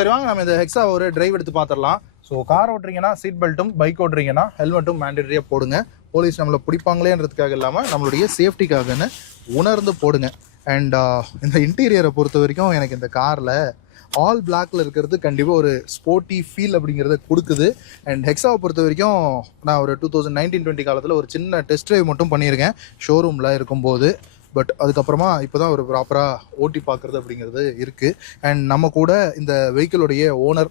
சரி வாங்க நம்ம இந்த ஹெக்ஸா ஒரு டிரைவ் எடுத்து பார்த்துடலாம். ஸோ கார் ஓட்டுறீங்கன்னா சீட் பெல்ட்டும், பைக் ஓட்டுறீங்கன்னா ஹெல்மெட்டும் மேண்டேட்டரியாக போடுங்க. போலீஸ் நம்மளை பிடிப்பாங்களேன்றதுக்காக இல்லாமல் நம்மளுடைய சேஃப்டிக்காகன்னு உணர்ந்து போடுங்க. அண்ட் இந்த இன்டீரியரை பொறுத்த வரைக்கும் எனக்கு இந்த காரில் ஆல் பிளாக்ல இருக்கிறது கண்டிப்பாக ஒரு ஸ்போர்ட்டி ஃபீல் அப்படிங்கிறத கொடுக்குது. அண்ட் ஹெக்ஸாவை பொறுத்த வரைக்கும் நான் ஒரு 2019-20 காலத்தில் ஒரு சின்ன டெஸ்ட் ட்ரைவ் மட்டும் பண்ணியிருக்கேன் ஷோரூமில் இருக்கும்போது. பட் அதுக்கப்புறமா இப்போ தான் ஒரு ப்ராப்பராக ஓட்டி பார்க்குறது அப்படிங்கிறது இருக்குது. அண்ட் நம்ம கூட இந்த வெஹிக்கிளுடைய ஓனர்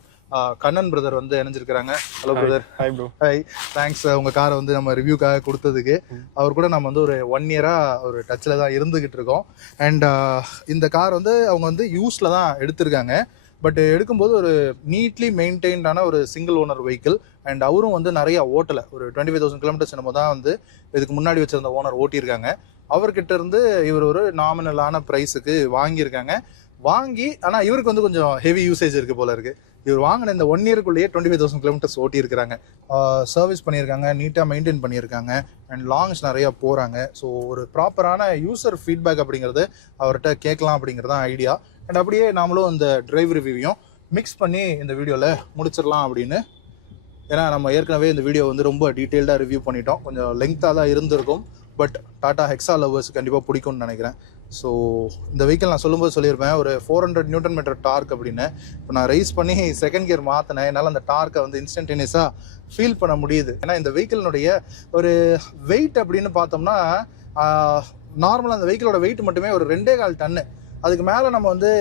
கண்ணன் பிரதர் வந்து இணைஞ்சிருக்கிறாங்க. Hello brother. Hi bro. Hi, thanks உங்கள் காரை வந்து நம்ம ரிவ்யூக்காக கொடுத்ததுக்கு. அவர் கூட நம்ம வந்து ஒரு 1 இயராக ஒரு டச்சில் தான் இருந்துக்கிட்டு இருக்கோம். அண்ட் இந்த கார் வந்து அவங்க வந்து யூஸில் தான் எடுத்திருக்காங்க. பட் எடுக்கும்போது ஒரு நீட்லி மெயின்டைன்டான ஒரு சிங்கிள் ஓனர் வெஹிக்கிள். அண்ட் அவரும் வந்து நிறைய ஓட்டலை, ஒரு 25,000 கிலோமீட்டர்ஸ் என்னமோ தான் வந்து இதுக்கு முன்னாடி வச்சுருந்த ஓனர் ஓட்டியிருக்காங்க. அவர்கிட்ட இருந்து இவர் ஒரு நாமினலான ப்ரைஸுக்கு வாங்கியிருக்காங்க. வாங்கி ஆனால் இவருக்கு வந்து கொஞ்சம் ஹெவி யூசேஜ் இருக்குது போல இருக்குது. இவர் வாங்கின இந்த 1 இயருக்குள்ளேயே 25,000 கிலோமீட்டர்ஸ் ஓட்டியிருக்கிறாங்க. சர்வீஸ் பண்ணியிருக்காங்க, நீட்டாக மெயின்டைன் பண்ணியிருக்காங்க. அண்ட் லாங்ஸ் நிறையா போகிறாங்க. ஸோ ஒரு ப்ராப்பரான யூசர் ஃபீட்பேக் அப்படிங்கிறது அவர்கிட்ட கேட்கலாம் அப்படிங்கிறது தான் ஐடியா. அண்ட் அப்படியே நாமளும் இந்த டிரைவ் ரிவ்யூவையும் மிக்ஸ் பண்ணி இந்த வீடியோவில் முடிச்சிடலாம் அப்படின்னு. ஏன்னா நம்ம ஏற்கனவே இந்த வீடியோ வந்து ரொம்ப டீட்டெயில்டாக ரிவ்யூ பண்ணிட்டோம். கொஞ்சம் லெங்க்த்தாக தான் இருந்திருக்கும். பட் டாடா ஹெக்ஸா லவர்ஸ் கண்டிப்பாக பிடிக்கும்னு நினைக்கிறேன். ஸோ இந்த வெஹிக்கிள் நான் சொல்லும்போது சொல்லியிருப்பேன் ஒரு 400 நியூட்டன் மீட்டர் டார்க் அப்படின்னு. இப்போ நான் ரைஸ் பண்ணி செகண்ட் கியர் மாற்றினேன். என்னால் அந்த டார்க்கை வந்து இன்ஸ்டன்டேனியஸாக ஃபீல் பண்ண முடியுது. ஏன்னா இந்த வெஹிக்கிளினுடைய ஒரு வெயிட் அப்படின்னு பார்த்தோம்னா நார்மலாக அந்த வெஹிக்கிளோட வெயிட் மட்டுமே ஒரு 2.25 டன்னு. அதுக்கு மேலே நம்ம வந்து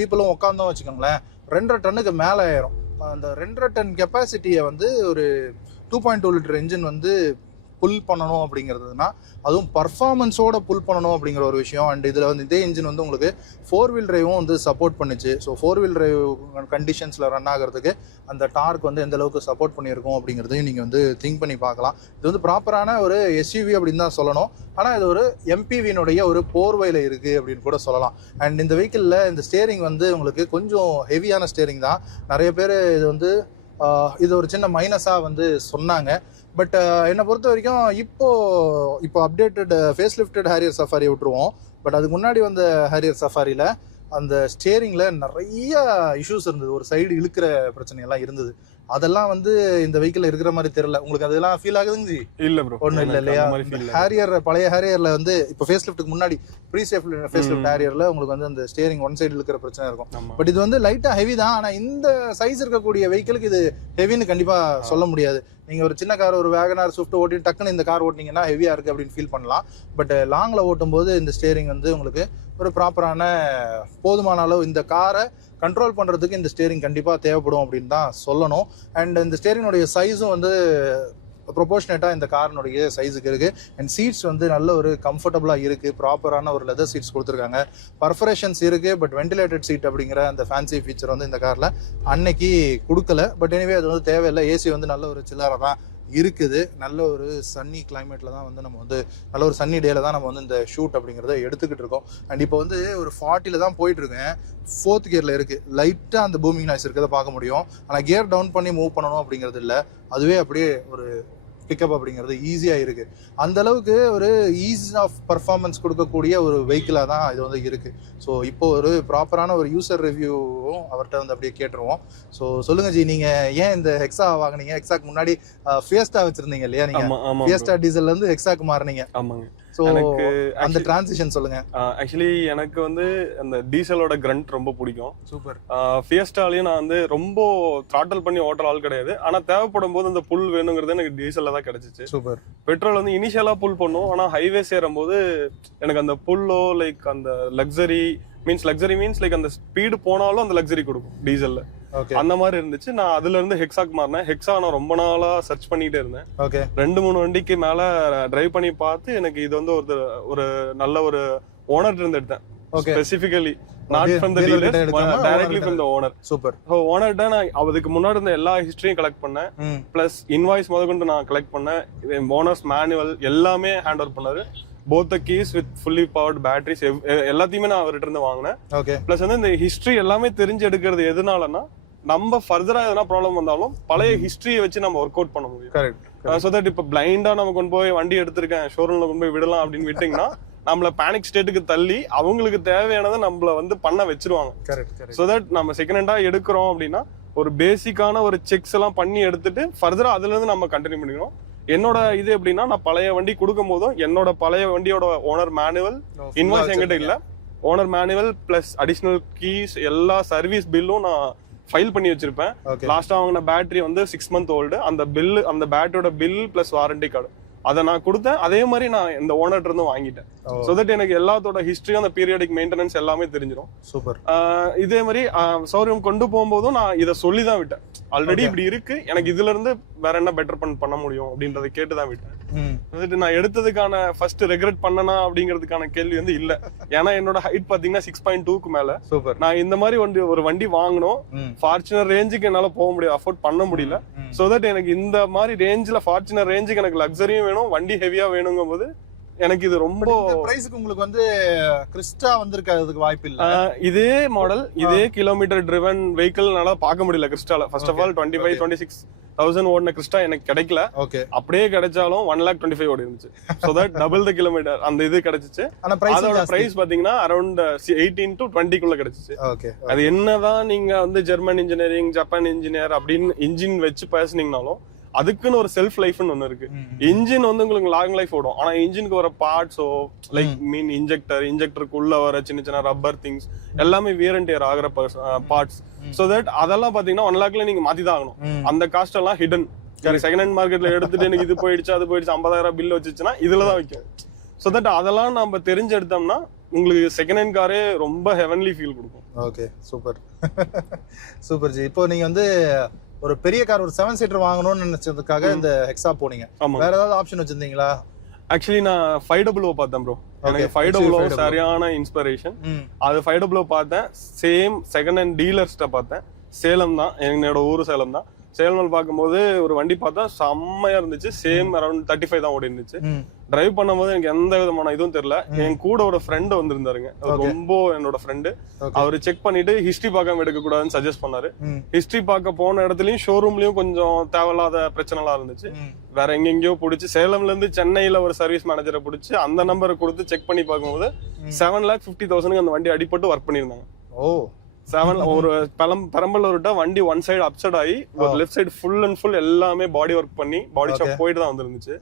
பீப்புளும் உட்காந்தோம் வச்சுக்கோங்களேன் 2.5 டன்னுக்கு மேலே ஆயிரும். அந்த 2.5 டன் கெப்பாசிட்டியை வந்து ஒரு 2.2 லிட்டர் என்ஜின் வந்து புல் பண்ணணும் அப்படிங்கிறதுனா, அதுவும் பர்ஃபார்மன்ஸோட புல் பண்ணணும் அப்படிங்கிற ஒரு விஷயம். அண்ட் இதில் வந்து இதே இன்ஜின் வந்து உங்களுக்கு 4 வீல் டிரைவும் வந்து சப்போர்ட் பண்ணிச்சு. ஸோ 4 வீல் டிரைவ் கண்டிஷன்ஸில் ரன் ஆகிறதுக்கு அந்த டார்க் வந்து எந்த அளவுக்கு சப்போர்ட் பண்ணியிருக்கும் அப்படிங்கிறதையும் நீங்கள் வந்து திங்க் பண்ணி பார்க்கலாம். இது வந்து ப்ராப்பரான ஒரு எஸ்யூவி அப்படின்னு தான் சொல்லணும். ஆனால் இது ஒரு எம்பிவினுடைய ஒரு போர்வையில் இருக்குது அப்படின்னு கூட சொல்லலாம். அண்ட் இந்த வெஹிக்கிளில் இந்த ஸ்டியரிங் வந்து உங்களுக்கு கொஞ்சம் ஹெவியான ஸ்டியரிங் தான். நிறைய பேர் இது வந்து இது ஒரு சின்ன மைனஸாக வந்து சொன்னாங்க. பட் என்னை பொறுத்த வரைக்கும் இப்போ updated face lifted Harrier Safari விட்டுருவோம். பட் அதுக்கு முன்னாடி வந்த ஹேரியர் சஃபாரியில் அந்த ஸ்டியரிங்கில் நிறைய இஷ்யூஸ் இருந்தது. ஒரு சைடு இழுக்கிற பிரச்சனையெல்லாம் இருந்தது. அதெல்லாம் வந்து இந்த வெஹிக்கிள் இருக்கிற மாதிரி தெரியல. உங்களுக்கு அதெல்லாம் ஃபீல் ஆகுதுங்க? இல்ல ப்ரோ, ஒன்றும் இல்லை இல்லையா? ஹேரியர் பழைய ஹேரியரில் வந்து இப்போ ஃபேஸ் லிஃப்ட்டுக்கு முன்னாடி ப்ரீ ஃபேஸ் லிஃப்ட் ஹேரியரில் உங்களுக்கு வந்து அந்த ஸ்டியரிங் ஒன் சைடு இருக்கிற பிரச்சனை இருக்கும். பட் இது வந்து லைட்டாக ஹெவி தான். ஆனால் இந்த சைஸ் இருக்கக்கூடிய வெஹிக்கிளுக்கு இது ஹெவின்னு கண்டிப்பாக சொல்ல முடியாது. நீங்கள் ஒரு சின்ன கார், ஒரு வேகனார், ஸ்விஃப்ட் ஓட்டி டக்குன்னு இந்த கார் ஓட்டினீங்கன்னா ஹெவியாக இருக்குது அப்படின்னு ஃபீல் பண்ணலாம். பட் லாங்கில் ஓட்டும் போது இந்த ஸ்டியரிங் வந்து உங்களுக்கு ஒரு ப்ராப்பரான போதுமான அளவு இந்த காரை கண்ட்ரோல் பண்ணுறதுக்கு இந்த ஸ்டியரிங் கண்டிப்பாக தேவைப்படும் அப்படின்னு தான் சொல்லணும். அண்ட் இந்த ஸ்டியரிங்கோடைய சைஸும் வந்து ப்ரொபோர்ஷனேட்டாக இந்த காரினுடைய சைஸுக்கு இருக்குது. அண்ட் சீட்ஸ் வந்து நல்ல ஒரு கம்ஃபர்டபுளாக இருக்குது. ப்ராப்பரான ஒரு லெதர் சீட்ஸ் கொடுத்துருக்காங்க. பர்ஃபரேஷன்ஸ் இருக்குது. பட் வென்டிலேட்டட் சீட் அப்படிங்கிற அந்த ஃபேன்சி ஃபீச்சர் வந்து இந்த காரில் அன்னைக்கு கொடுக்கல. பட் எனிவே அது வந்து தேவையில்லை. ஏசி வந்து நல்ல ஒரு சில்லரை தான் இருக்குது. நல்ல ஒரு சன்னி கிளைமேட்டில் தான் வந்து நம்ம வந்து நல்ல ஒரு சன்னி டேல தான் நம்ம வந்து இந்த ஷூட் அப்படிங்கிறத எடுத்துக்கிட்டு இருக்கோம். அண்ட் இப்போ வந்து ஒரு 40 தான் போயிட்டு இருக்கேன். 4th கியரில் இருக்குது. லைட்டாக அந்த பூமிங் நாய்ஸ் இருக்கிறத பார்க்க முடியும். ஆனால் கியர் டவுன் பண்ணி மூவ் பண்ணணும் அப்படிங்கிறது இல்லை. அதுவே அப்படியே ஒரு பிக்கப் அப்படிங்கிறது ஈஸியாக இருக்குது. அந்த அளவுக்கு ஒரு ஈஸி ஆஃப் பர்ஃபார்மன்ஸ் கொடுக்கக்கூடிய ஒரு வெஹிக்கிளாக தான் இது வந்து இருக்குது. ஸோ இப்போ ஒரு ப்ராப்பரான ஒரு யூசர் ரிவ்யூவும் அவர்கிட்ட வந்து அப்படியே கேட்டுருவோம். ஸோ சொல்லுங்கள் ஜி, நீங்கள் ஏன் இந்த ஹெக்ஸா வாங்கினீங்க? ஹெக்ஸாக்கு முன்னாடி ஃபியஸ்டா வச்சுருந்தீங்க இல்லையா? நீங்கள் ஃபியஸ்டா டீசல்லேருந்து ஹெக்ஸாக்கு மாறினீங்க. ஆமாங்க. ஸோ அந்த டிரான்சிஷன் சொல்லுங்க. ஆக்சுவலி எனக்கு வந்து அந்த டீசலோட கிரண்ட் ரொம்ப பிடிக்கும். சூப்பர். ஃபியஸ்டாலையும் நான் வந்து ரொம்ப த்ராட்டல் பண்ணி ஓட்டுற ஆள் கிடையாது. ஆனால் தேவைப்படும் போது அந்த புல் வேணுங்கிறது எனக்கு டீசல்ல தான் கிடைச்சிச்சு. சூப்பர். பெட்ரோல் வந்து இனிஷியலா புல் பண்ணும். ஆனால் ஹைவேஸ் ஏறும்போது எனக்கு அந்த புல்லோ லைக் அந்த லக்ஸரி மீன்ஸ் லைக் அந்த ஸ்பீடு போனாலும் அந்த லக்ஸரி கொடுக்கும் டீசல்ல. அந்த மாதிரி இருந்துச்சு. நான் அதுல இருந்து ஹெக்ஸாக்கு மாறினேன். ஹெக்ஸா நான் ரொம்ப நாளா சர்ச் பண்ணிட்டே இருந்தேன். 2-3 வண்டிக்கு மேல டிரைவ் பண்ணி பார்த்து எனக்கு இது வந்து ஒரு நல்ல ஒரு ஓனர் இருந்து எடுத்தேன். Specifically not from the dealer, directly from the owner. Super. ஓனர்ட்ட நான் அதுக்கு முன்னாடி இருந்த எல்லா ஹிஸ்டரியும் கலெக்ட் பண்ணேன். பிளஸ் இன்வாய்ஸ் முதற்கொண்டு நான் கலெக்ட் பண்ணேன். ஓனர்ஸ் மேனுவல் எல்லாமே ஹேண்ட் ஓவர் பண்ணாரு. both the keys with fully powered batteries எல்லாத்தையுமே நான் அவர்கிட்ட இருந்து வாங்கினேன். பிளஸ் வந்து இந்த ஹிஸ்டரி எல்லாமே தெரிஞ்சு எடுக்கிறது எதனாலன்னா, நம்ம ஃபர்தரா எதனா ப்ராப்ளம் வந்தாலும் பழைய ஹிஸ்டரியை வச்சு நம்ம ஒர்க் அவுட் பண்ண முடியும். சோ தட் இப்ப பிளைண்டா நம்ம கொண்டு போய் வண்டி எடுத்திருக்கேன் ஷோரூம்ல கொண்டு போய் விடலாம் அப்படின்னு விட்டீங்கன்னா நம்மள பேனிக் ஸ்டேட்டுக்கு தள்ளி அவங்களுக்கு தேவையானதை நம்மள வந்து பண்ண வச்சிருவாங்க. சோ தட் நம்ம செகண்ட் ஹேண்டா எடுக்கிறோம் அப்படின்னா ஒரு பேசிக்கான ஒரு செக்ஸ் எல்லாம் பண்ணி எடுத்துட்டு ஃபர்தரா அதுல இருந்து நம்ம கண்டினியூ பண்ணிக்கணும். என்னோட இது எப்படின்னா, நான் பழைய வண்டி கொடுக்கும் போதும் என்னோட பழைய வண்டியோட ஓனர் மேனுவல் இன்வாய்ஸ் என்கிட்ட இல்ல, owner manual plus additional keys எல்லா சர்வீஸ் பில்லும் நான் ஃபைல் பண்ணி வச்சிருப்பேன். லாஸ்டா வாங்கின பேட்டரி வந்து 6 month ஓல்டு, அந்த பில் அந்த பேட்டரியோட பில் பிளஸ் வாரண்டி கார்டு அதை நான் கொடுத்தேன். அதே மாதிரி நான் இந்த ஓனர்ட்ட இருந்து வாங்கிட்டேன். சோ தட் எனக்கு எல்லாத்தோட ஹிஸ்டரி அந்த பீரியாடிக் மெயின்டெனன்ஸ் எல்லாமே தெரிஞ்சிடும். சூப்பர். இதே மாதிரி ஷோரூம் கொண்டு போகும்போதும் நான் இதை சொல்லி தான் விட்டேன். ஆல்ரெடி இப்படி இருக்கு, எனக்கு இதுல இருந்து வேற என்ன பெட்டர் பண்ண முடியும் அப்படின்றத கேட்டுதான் விட்டேன். வந்துட்டு நான் எடுத்ததுக்கான ஃபர்ஸ்ட் ரெக்ரெட் பண்ணனா அப்படிங்கிறதுக்கான கேள்வி வந்து இல்ல. ஏன்னா என்னோட ஹைட் பாத்தீங்கன்னா 6.2க்கு மேல. சூப்பர். நான் இந்த மாதிரி ஒரு வண்டி வாங்கணும், ஃபார்ச்சுனர் ரேஞ்சுக்கு என்னால போக முடியாது, அஃபோர்ட் பண்ண முடியல. சோ தட் எனக்கு இந்த மாதிரி ரேஞ்ச்ல ஃபார்ச்சுனர் ரேஞ்சுக்கு எனக்கு லக்ஸரியும் வேணும், வண்டி ஹெவியா வேணுங்கும் போது எனக்கு இது ரொம்ப பிரைஸ்க்கு உங்களுக்கு வந்து கிறிஸ்டா வந்திருக்கிறதுக்கு வாய்ப்பு இல்ல. இதே மாடல் இதே கிலோமீட்டர் டிரைவன் வெஹிக்கிள்னால பார்க்க முடியல கிறிஸ்டால. ஃபர்ஸ்ட் ஆஃப் ஆல் 25-26,000 ஓடின கிறிஸ்டா எனக்கு கிடைக்கல. அப்படியே கிடைச்சாலும் 1,25,000 ஓடி இருந்துச்சு. So that double the kilometre அந்த இது கிடைச்சிச்சு. அதோட பிரைஸ் பாத்தீங்கன்னா அரௌண்ட் 18 to 20 கிடைச்சிச்சு. அது என்னதான் நீங்க வந்து ஜெர்மன் இன்ஜினியரிங் ஜப்பான் இன்ஜினியர் அப்படின்னு இன்ஜின் வச்சு பேசுனீங்கனாலும் அதுக்குன்னு ஒரு செல்ஃப் லைஃப்னு ஒண்ணு இருக்கு. இன்ஜின் வந்து உங்களுக்கு லாங் லைஃப் ஓடும், ஆனா இன்ஜினுக்கு வர பார்ட்ஸோ லைக் மீன் இன்ஜெக்டருக்கு உள்ள வர சின்ன சின்ன ரப்பர் திங்ஸ் எல்லாமே வியர் அண்ட் டியர் ஆகிற பார்ட்ஸ். சோ தட் அதெல்லாம் பாத்தீங்கன்னா 1 lakhல நீங்க மாத்தி தான் ஆகணும். அந்த காஸ்ட் எல்லாம் ஹிடன். செகண்ட் ஹேண்ட் மார்க்கெட்ல எடுத்துட்டு எனக்கு இது போயிடுச்சு அது போயிடுச்சு 50,000 பில் வச்சுச்சுன்னா இதுலதான் வைக்கும். சோ தட் அதெல்லாம் நம்ம தெரிஞ்சு எடுத்தோம்னா உங்களுக்கு செகண்ட் ஹேண்ட் காரே ரொம்ப ஹெவன்லி ஃபீல் கொடுக்கும். Okay, super super G. இப்போ நீங்க வந்து ஒரு பெரிய கார் ஒரு 7 seater வாங்கணும்னு நினைச்சதுக்காக இந்த ஹெக்ஸா போனீங்க. வேற ஏதாவது ஆப்ஷன் வச்சிருந்தீங்களா? ஆக்சுவலி நான் 500 பார்த்தேன் ப்ரோ. எனக்கு 500 சரியான இன்ஸ்பிரேஷன். அது 500 பார்த்தேன். சேம் செகண்ட் ஹேண்ட் டீலர்ஸ்ட பார்த்தேன். சேலம் தான், என்னோட ஊரு சேலம் தான். சேலம் பார்க்கும்போது ஒரு வண்டி பார்த்தா செம்மையா இருந்துச்சு. சேம் அரௌண்ட் 35 தான் ஓடி இருந்துச்சு. டிரைவ் பண்ணும்போது எனக்கு எந்த விதமான இதுவும் தெரியல. என் கூட ஒரு ஃப்ரெண்ட் வந்திருந்தாருங்க, ரொம்ப என்னோட ஃப்ரெண்டு. அவரு செக் பண்ணிட்டு ஹிஸ்டரி பார்க்காம எடுக்க கூடாதுன்னு சஜஸ்ட் பண்ணாரு. ஹிஸ்டரி பார்க்க போன இடத்துலயும் ஷோரூம்லயும் கொஞ்சம் தேவையில்லாத பிரச்சனை எல்லாம் இருந்துச்சு. வேற எங்கெங்கயோ பிடிச்சி சேலம்ல இருந்து சென்னையில ஒரு சர்வீஸ் மேனேஜரை பிடிச்சி அந்த நம்பரை கொடுத்து செக் பண்ணி பார்க்கும்போது 7,50,000 அந்த வண்டி அடிபட்டு ஒர்க் பண்ணிருந்தாங்க. ஒரு பெரம்பலூர் ஒரு வண்டி ஒன் சைடு அப்செட் ஆகி ஒரு left side full and full எல்லாமே பாடி ஒர்க் பண்ணி பாடி ஷாப் போயிட்டு தான் வந்துருந்துச்சு.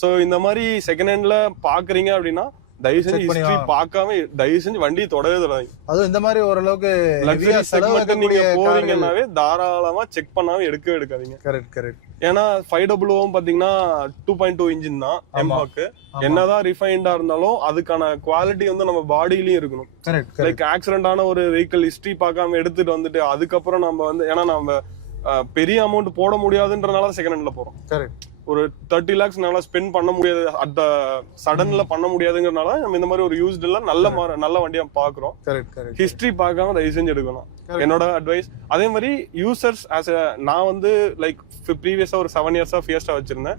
சோ இந்த மாதிரி செகண்ட் ஹேண்ட்ல பாக்குறீங்க அப்படின்னா தயவு செஞ்சு ஹிஸ்டரி பார்க்காம தயவு செஞ்சு வண்டி தொடவே தொடாதீங்க. அதுவும் இந்த மாதிரி ஓரளவுக்கு லக்ஸரி செக்மெண்ட் நீங்க போறீங்கன்னாவே தாராளமா செக் பண்ணாம எடுக்காதீங்க. கரெக்ட். ஏன்னா 500 பாத்தீங்கன்னா 2.2 இன்ஜின் தான் எம்ஹாக்கு. என்னதான் ரிஃபைண்டா இருந்தாலும் அதுக்கான குவாலிட்டி வந்து நம்ம பாடியிலயும் இருக்கணும். லைக் ஆக்சிடென்ட் ஆன ஒரு வெஹிக்கிள் ஹிஸ்டரி பார்க்காம எடுத்துட்டு வந்துட்டு அதுக்கப்புறம் நம்ம வந்து ஏன்னா நம்ம பெரிய அமௌண்ட் போட முடியாதுன்றனால செகண்ட் ஹேண்ட்ல போறோம். ஒரு 30 lakhs நல்லா ஸ்பெண்ட் பண்ண முடியாது, அந்த சடன்ல பண்ண முடியாதுங்கிறதுனால நம்ம இந்த மாதிரி ஒரு யூஸ்ட் எல்லாம் நல்ல வண்டியா பாக்குறோம். ஹிஸ்டரி பார்க்காம தயவு செஞ்சு எடுக்கணும் என்னோட அட்வைஸ். அதே மாதிரி யூசர்ஸ் நான் வந்து லைக் ப்ரீவியஸா ஒரு 7 years ஃபியஸ்டா வச்சிருந்தேன்.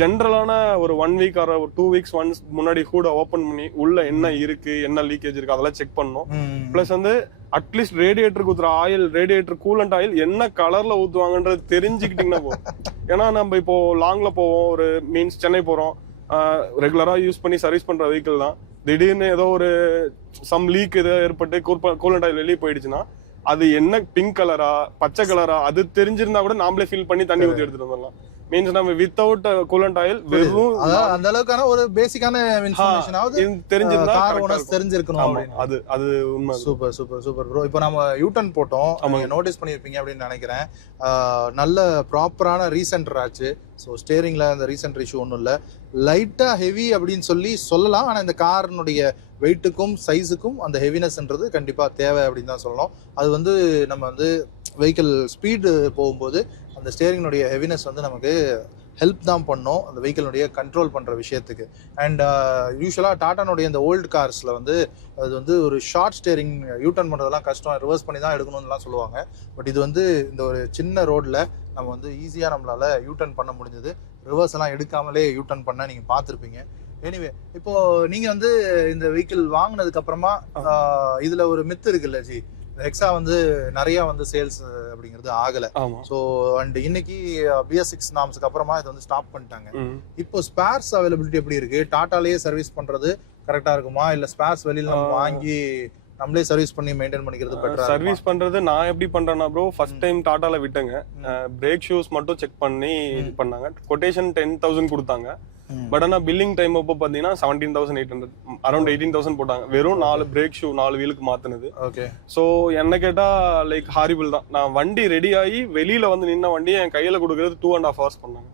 ஜென்ரலான ஒரு 1 week or 2 weeks ஒன்ஸ் முன்னாடி ஹூட ஓபன் பண்ணி உள்ள என்ன இருக்கு என்ன லீக்கேஜ் இருக்கு அதெல்லாம் செக் பண்ணணும். பிளஸ் வந்து அட்லீஸ்ட் ரேடியேட்டருக்கு ஊத்துற ஆயில் ரேடியேட்டர் கூலண்ட் ஆயில் என்ன கலர்ல ஊத்துவாங்கன்றது தெரிஞ்சுக்கிட்டீங்கன்னா போதும். ஏன்னா நம்ம இப்போ லாங்ல போவோம், ஒரு மீன்ஸ் சென்னை போறோம், ரெகுலரா யூஸ் பண்ணி சர்வீஸ் பண்ற வெஹிக்கிள் தான். திடீர்னு ஏதோ ஒரு சம் லீக் ஏதோ ஏற்பட்டு கூலண்ட் ஆயில் வெளியே போயிடுச்சுன்னா அது என்ன பிங்க் கலரா பச்சை கலரா அது தெரிஞ்சிருந்தா கூட நாமளே ஃபில் பண்ணி தண்ணி ஊத்தி எடுத்துட்டு வந்துடலாம். மீன்ஸ் நம்ம வித்தவுட் கூலண்ட் ஆயில் வெறும் அந்த அளவுக்கான ஒரு பேசிக்கான இன்ஃபர்மேஷன் ஆவது தெரிஞ்சிருந்தா கார் ஓனர்ஸ் தெரிஞ்சிருக்கணும். அது உண்மை. Super bro. இப்போ நம்ம யூட்டர்ன் போட்டோம், நீங்க நோட்டீஸ் பண்ணிருப்பீங்க அப்படின்னு நினைக்கிறேன். நல்ல ப்ராப்பரான ரீசென்டர் ஆச்சு. ஸோ ஸ்டேரிங்ல அந்த ரீசென்டர் இஷ்யூ ஒன்றும் இல்லை. லைட்டா ஹெவி அப்படின்னு சொல்லலாம். ஆனால் இந்த காரினுடைய வெயிட்டுக்கும் சைஸுக்கும் அந்த ஹெவினஸ்ன்றது கண்டிப்பா தேவை அப்படின்னு தான் சொல்லணும். அது வந்து நம்ம வந்து வெஹிக்கிள் ஸ்பீடு போகும்போது அந்த ஸ்டேரிங்கினுடைய ஹெவினஸ் வந்து நமக்கு ஹெல்ப் தான் பண்ணும் அந்த வெஹிக்கிளுடைய கண்ட்ரோல் பண்ணுற விஷயத்துக்கு. அண்ட் யூஸ்வலாக டாட்டானுடைய இந்த ஓல்டு கார்ஸில் வந்து அது வந்து ஒரு ஷார்ட் ஸ்டேரிங் யூட்டர்ன் பண்ணுறதெல்லாம் கஷ்டம், ரிவர்ஸ் பண்ணி தான் எடுக்கணும்னுலாம் சொல்லுவாங்க. பட் இது வந்து இந்த ஒரு சின்ன ரோடில் நம்ம வந்து ஈஸியாக நம்மளால் யூட்டர்ன் பண்ண முடிஞ்சது. ரிவர்ஸ் எல்லாம் எடுக்காமலே யூட்டர்ன் பண்ண நீங்கள் பார்த்துருப்பீங்க. எனிவே இப்போ நீங்கள் வந்து இந்த வெஹிக்கிள் வாங்கினதுக்கு அப்புறமா இதில் ஒரு மித்து இருக்குல்ல ஜி, ஹெக்ஸா வந்து நிறைய வந்து சேல்ஸ் அப்படிங்கிறது ஆகல. ஆமா. ஸோ அண்ட் இன்னைக்கு BS6 நார்ம்ஸ்க்கு அப்புறமா இதை வந்து ஸ்டாப் பண்ணிட்டாங்க. இப்போ ஸ்பேர்ஸ் அவைலபிலிட்டி எப்படி இருக்கு? டாட்டாலேயே சர்வீஸ் பண்றது கரெக்டா இருக்குமா, இல்ல ஸ்பேர்ஸ் வெளியில நம்ம வாங்கி நம்மளே சர்வீஸ் பண்ணி மெயின்டைன் பண்ணிக்கிறது பெட்டரா? சர்வீஸ் பண்றது நான் எப்படி பண்றேன்னா ப்ரோ, ஃபர்ஸ்ட் டைம் டாட்டால விட்டேங்க. பிரேக் ஷூஸ் மட்டும் செக் பண்ணி இது பண்ணாங்க. கொட்டேஷன் 10,000 கொடுத்தாங்க. பட் ஆனா பில்லிங் டைம் அப்போ பாத்தீங்கன்னா 17,800 அரௌண்ட் 18,000 போட்டாங்க. வெறும் 4 பிரேக் ஷூ 4 வீலுக்கு மாத்தினது. ஓகே. சோ என்ன கேட்டா லைக் ஹாரிபிள் தான். நான் வண்டி ரெடி ஆகி வெளியில வந்து நின்ன வண்டி என் கையில கொடுக்கறது 2.5 hours பண்ணாங்க.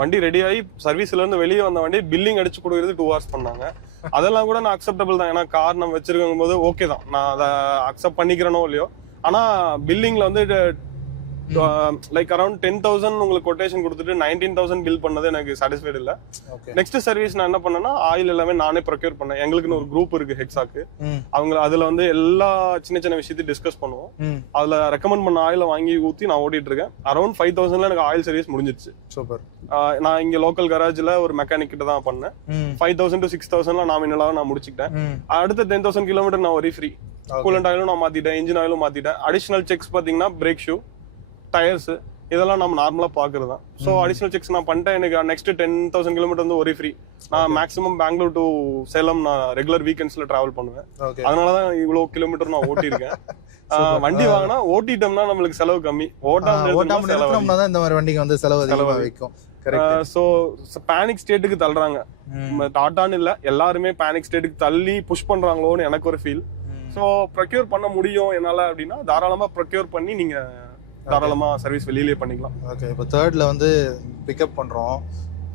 வண்டி ரெடி ஆகி சர்வீஸ்ல இருந்து வெளியே வந்த வண்டி பில்லிங் அடிச்சு கொடுக்கறது 2 hours பண்ணாங்க. அதெல்லாம் கூட நான் அக்செப்டபிள் தான். ஏன்னா கார் நம்ம வச்சிருக்கும் போது ஓகே தான், நான் அதை அக்செப்ட் பண்ணிக்கிறனோ இல்லையோ. ஆனா பில்லிங்ல வந்து லைக் அரௌண்ட் 10,000 உங்களுக்கு கொட்டேஷன் கொடுத்துட்டு 19,000 பில் பண்ணது எனக்கு சாட்டிஸ்ஃபைடு இல்ல. நெக்ஸ்ட் சர்வீஸ் நான் என்ன பண்ணேன்னா, ஆயில் எல்லாமே நானே ப்ரொக்யூர் பண்ணேன். எங்களுக்குன்னு ஒரு குரூப் இருக்கு ஹெக்ஸாக்கு. அவங்க அதுல வந்து எல்லா சின்ன சின்ன விஷயத்தையும் டிஸ்கஸ் பண்ணுவோம். அதுல ரெக்கமெண்ட் பண்ண ஆயில வாங்கி ஊத்தி நான் ஓட்டிட்டு இருக்கேன். அரௌண்ட் 5,000ல எனக்கு ஆயில் சர்வீஸ் முடிஞ்சிருச்சு. சூப்பர். நான் இங்க லோக்கல் கராஜ்ல ஒரு மெக்கானிக் கிட்ட தான் பண்ணேன். 5,000 to 6,000 நாமினலா நான் முடிச்சுக்கிட்டேன். அடுத்த 10,000 கிலோமீட்டர் நான் ஒரே ஃப்ரீ. கூலண்ட் ஆயிலும் நான் மாத்திட்டேன், இன்ஜின் ஆயிலும் மாத்திட்டேன். அடிஷனல் செக்ஸ் பாத்தீங்கன்னா பிரேக் ஷூ, டயர்ஸ், இதெல்லாம் நம்ம நார்மலா பாக்குறது தான். ஸோ அடிஷனல் செக்ஸ் நான் பண்ணிட்டேன். எனக்கு நெக்ஸ்ட் 10,000 கிலோமீட்டர் வந்து ஒரே ஃப்ரீ. நான் மேக்ஸிமம் பெங்களூர் டு சேலம் நான் ரெகுலர் வீக்கெண்ட்ஸ்ல டிராவல் பண்ணுவேன். அதனாலதான் இவ்வளவு கிலோமீட்டர் நான் ஓட்டிருக்கேன். வண்டி வாங்கினா ஓட்டிட்டோம்னா நம்மளுக்கு செலவு கம்மி, ஓட்டாம இந்த மாதிரி வண்டிக்கு வந்து செலவு வைக்கும். சோ பேனிக் ஸ்டேட்டுக்கு தள்ளுறாங்க. டாட்டான்னு இல்ல, எல்லாருமே பேனிக் ஸ்டேட்டுக்கு தள்ளி புஷ் பண்றாங்களோன்னு எனக்கு ஒரு ஃபீல். சோ ப்ரொக்யூர் பண்ண முடியும் என்னால அப்படின்னா தாராளமா ப்ரொக்யூர் பண்ணி நீங்க தாராளமா சர்வீஸ் வெளியிலேயே பண்ணிக்கலாம். ஓகே. இப்போ தேர்ட்ல வந்து பிக்கப் பண்றோம்.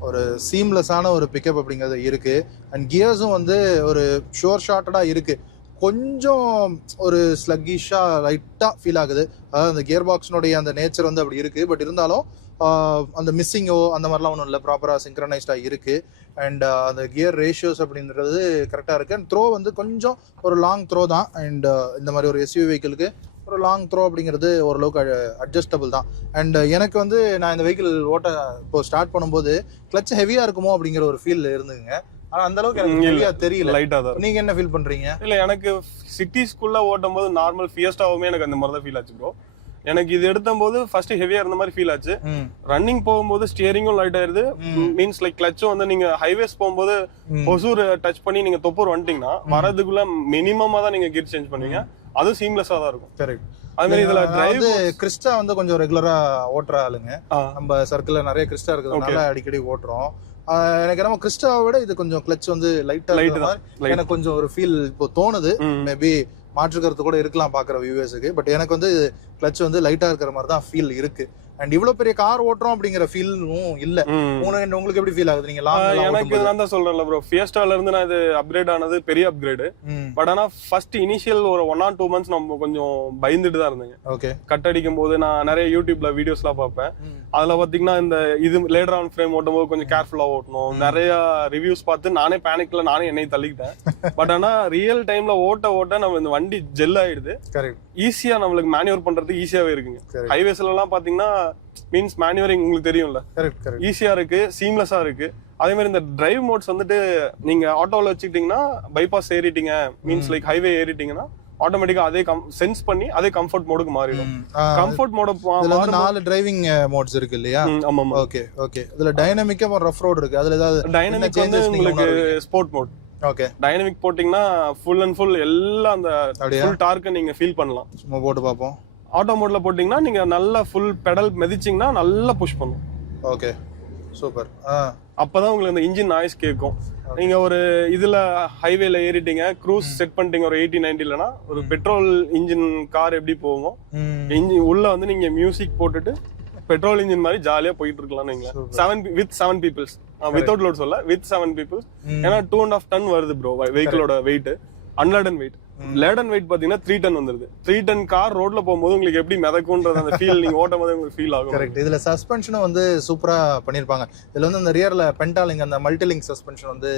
ஒரு சீம்லெஸ்ஸான ஒரு பிக்கப் அப்படிங்கிறது இருக்கு. அண்ட் கியர்ஸும் வந்து ஒரு ஷோர் ஷார்ட்டடா இருக்கு. கொஞ்சம் ஒரு ஸ்லக்கிஷா லைட்டா ஃபீல் ஆகுது. அதாவது அந்த கியர் பாக்ஸினுடைய அந்த நேச்சர் வந்து அப்படி இருக்கு. பட் இருந்தாலும் அந்த மிஸ்ஸிங்கோ அந்த மாதிரிலாம் ஒன்றும் இல்லை, ப்ராப்பராக சிங்க்ரனைஸ்டாக இருக்கு. அண்ட் அந்த கியர் ரேஷியோஸ் அப்படின்றது கரெக்டாக இருக்கு. அண்ட் த்ரோ வந்து கொஞ்சம் ஒரு லாங் த்ரோ தான். அண்ட் இந்த மாதிரி ஒரு SUV வெஹிக்கிளுக்கு ஒரு லாங் த்ரோ அப்படிங்கிறது ஓரளவுக்கு அட்ஜஸ்டபிள் தான். அண்ட் எனக்கு வந்து நான் இந்த வெஹிக்கிள் ஓட்ட இப்போ ஸ்டார்ட் பண்ணும்போது கிளச் ஹெவியா இருக்குமோ அப்படிங்கிற ஒரு ஃபீல் இருந்துங்க. ஆனா அந்த அளவுக்கு எனக்கு ஹெவியா தெரியல. லைட்டா தான். நீங்க என்ன ஃபீல் பண்றீங்க? இல்ல, எனக்கு சிட்டிஸ்குள்ள ஓட்டும் போது நார்மல் ஃபியஸ்டாவுமே எனக்கு அந்த மாதிரி தான் ஃபீல் ஆச்சு ப்ரோ. எனக்கு இது எடுத்த போது ஃபர்ஸ்ட் ஹெவியா இருந்த மாதிரி ஃபீல் ஆச்சு. ரன்னிங் போகும்போது ஸ்டியரிங்கும் லைட் ஆயிருது. மீன்ஸ் லைக் கிளச்சும் வந்து நீங்க ஹைவேஸ் போகும்போது ஒசூர் டச் பண்ணி நீங்க தொப்பூர் வந்துட்டீங்கன்னா வரதுக்குள்ள மினிமமா தான் நீங்க கியர் சேஞ்ச் பண்ணுவீங்க. அது சீம்லெஸ்ஸா தான் இருக்கும். கரெக்ட். அது மாதிரி இதுல டிரைவ் கிறிஸ்டா வந்து கொஞ்சம் ரெகுலரா ஓட்டுற ஆளுங்க. நம்ம சர்க்கிள்ல நிறைய கிறிஸ்டா இருக்கிறதுனால அடிக்கடி ஓட்டுறோம். எனக்கு நம்ம கிறிஸ்டாவை விட இது கொஞ்சம் கிளச் வந்து லைட்டா எனக்கு கொஞ்சம் ஒரு ஃபீல் இப்போ தோணுது. மேபி மாற்றுக்கிறது கூட இருக்கலாம் பாக்குற வியூவர்ஸுக்கு. பட் எனக்கு வந்து கிளச் வந்து லைட்டா இருக்கிற மாதிரி தான் ஃபீல் இருக்கு. அண்ட் இவ்வளவு பெரிய கார் ஓட்டுறோம் அப்படிங்கிற ஃபீலும் இல்ல. உங்களுக்கு எப்படி ஃபீல் ஆகுது? நீங்க எனக்கு நான் தான் சொல்றேன்ல ப்ரோ, ஃபியஸ்டால இருந்து நான் இது அப்கிரேட் ஆனது பெரிய அப்கிரேடு. பட் ஆனா ஃபர்ஸ்ட் இனிஷியல் ஒரு 1 or 2 months நம்ம கொஞ்சம் பயந்துட்டு தான் இருந்தேங்க. ஓகே. கட் அடிக்கும் போது நான் நிறைய யூடியூப்ல வீடியோஸ் எல்லாம் பார்ப்பேன். அதுல பாத்தீங்கன்னா இந்த இது லேடர் ஆன் ஃப்ரேம் ஓட்டும் போது கொஞ்சம் கேர்ஃபுல்லா ஓட்டணும். நிறைய ரிவ்யூஸ் பார்த்து நானே பேனிக்ல நானே என்னை தள்ளிக்கிட்டேன். பட் ஆனா ரியல் டைம்ல ஓட்ட நம்ம இந்த வண்டி ஜெல் ஆயிடுது. ஈஸியா நம்மளுக்கு மேனுவர் பண்றதுக்கு ஈஸியாவே இருக்குங்க. ஹைவேஸ்ல எல்லாம் பாத்தீங்கன்னா மீன்ஸ் மேனுவரிங் உங்களுக்கு தெரியும்ல, ஈஸியா இருக்கு, சீம்லெஸ்ஸா இருக்கு. அதே மாதிரி இந்த டிரைவ் மோட்ஸ் வந்துட்டு நீங்க ஆட்டோல வச்சுக்கிட்டீங்கன்னா பைபாஸ் ஏறிட்டீங்க மீன்ஸ் லைக் ஹைவே ஏறிட்டீங்கன்னா ஆட்டோமேட்டிக்கா அதே சென்ஸ் பண்ணி அதே கம்ஃபர்ட் மோடுக்கு மாறிடும். கம்ஃபர்ட் மோட 4 டிரைவிங் மோட்ஸ் இருக்கு இல்லையா? ஆமா. Okay okay. இதுல டைனமிக்கா ஒரு ரஃப் ரோட் இருக்கு. அதுல ஏதாவது டைனமிக் வந்து உங்களுக்கு ஸ்போர்ட் மோட். ஓகே. டைனமிக் போட்டிங்கன்னா ஃபுல் அண்ட் ஃபுல் எல்லாம் அந்த ஃபுல் டார்க்க நீங்க ஃபீல் பண்ணலாம். சும்மா போட்டு பாப்போம். ஆட்டோ மோட்ல போட்டீங்கன்னா நீங்க நல்லா ஃபுல் பெடல் மிதிச்சீங்கன்னா நல்லா புஷ் பண்ணும். Okay, super. அப்பதான் உங்களுக்கு அந்த இன்ஜின் நாய்ஸ் கேட்கும். நீங்க ஒரு இதுல ஹைவேல ஏறிட்டீங்க, க்ரூஸ் செட் பண்ணிட்டீங்க ஒரு 80-90லனா ஒரு பெட்ரோல் இன்ஜின் கார் எப்படி போகும், இன்ஜின் உள்ள வந்து நீங்க மியூசிக் போட்டுட்டு பெட்ரோல் இன்ஜின் மாதிரி ஜாலியா போயிட்டு இருக்கலாம்னு வைங்களேன். வித் 7 பீப்புள்ஸ், வித்வுட் லோட் சொல்ல, வித் 7 பீப்புள்ஸ். ஏன்னா 2.5 ton வருது ப்ரோ வெஹிக்கிளோட weight, unladen weight. Laden weight பாத்தீங்கன்னா 3 ton வந்துருது. 3 ton கார் ரோட்ல போகும்போது உங்களுக்கு எப்படி மிதக்கும்ன்றது அந்த ஃபீல் நீங்க ஓட்டும் போது உங்களுக்கு ஃபீல் ஆகும். கரெக்ட். இதுல சஸ்பென்ஷனும் வந்து சூப்பரா பண்ணிருப்பாங்க. இதுல வந்து இந்த ரியர்ல பென்டாலிங் அந்த மல்டிலிங்க் சஸ்பென்ஷன் வந்து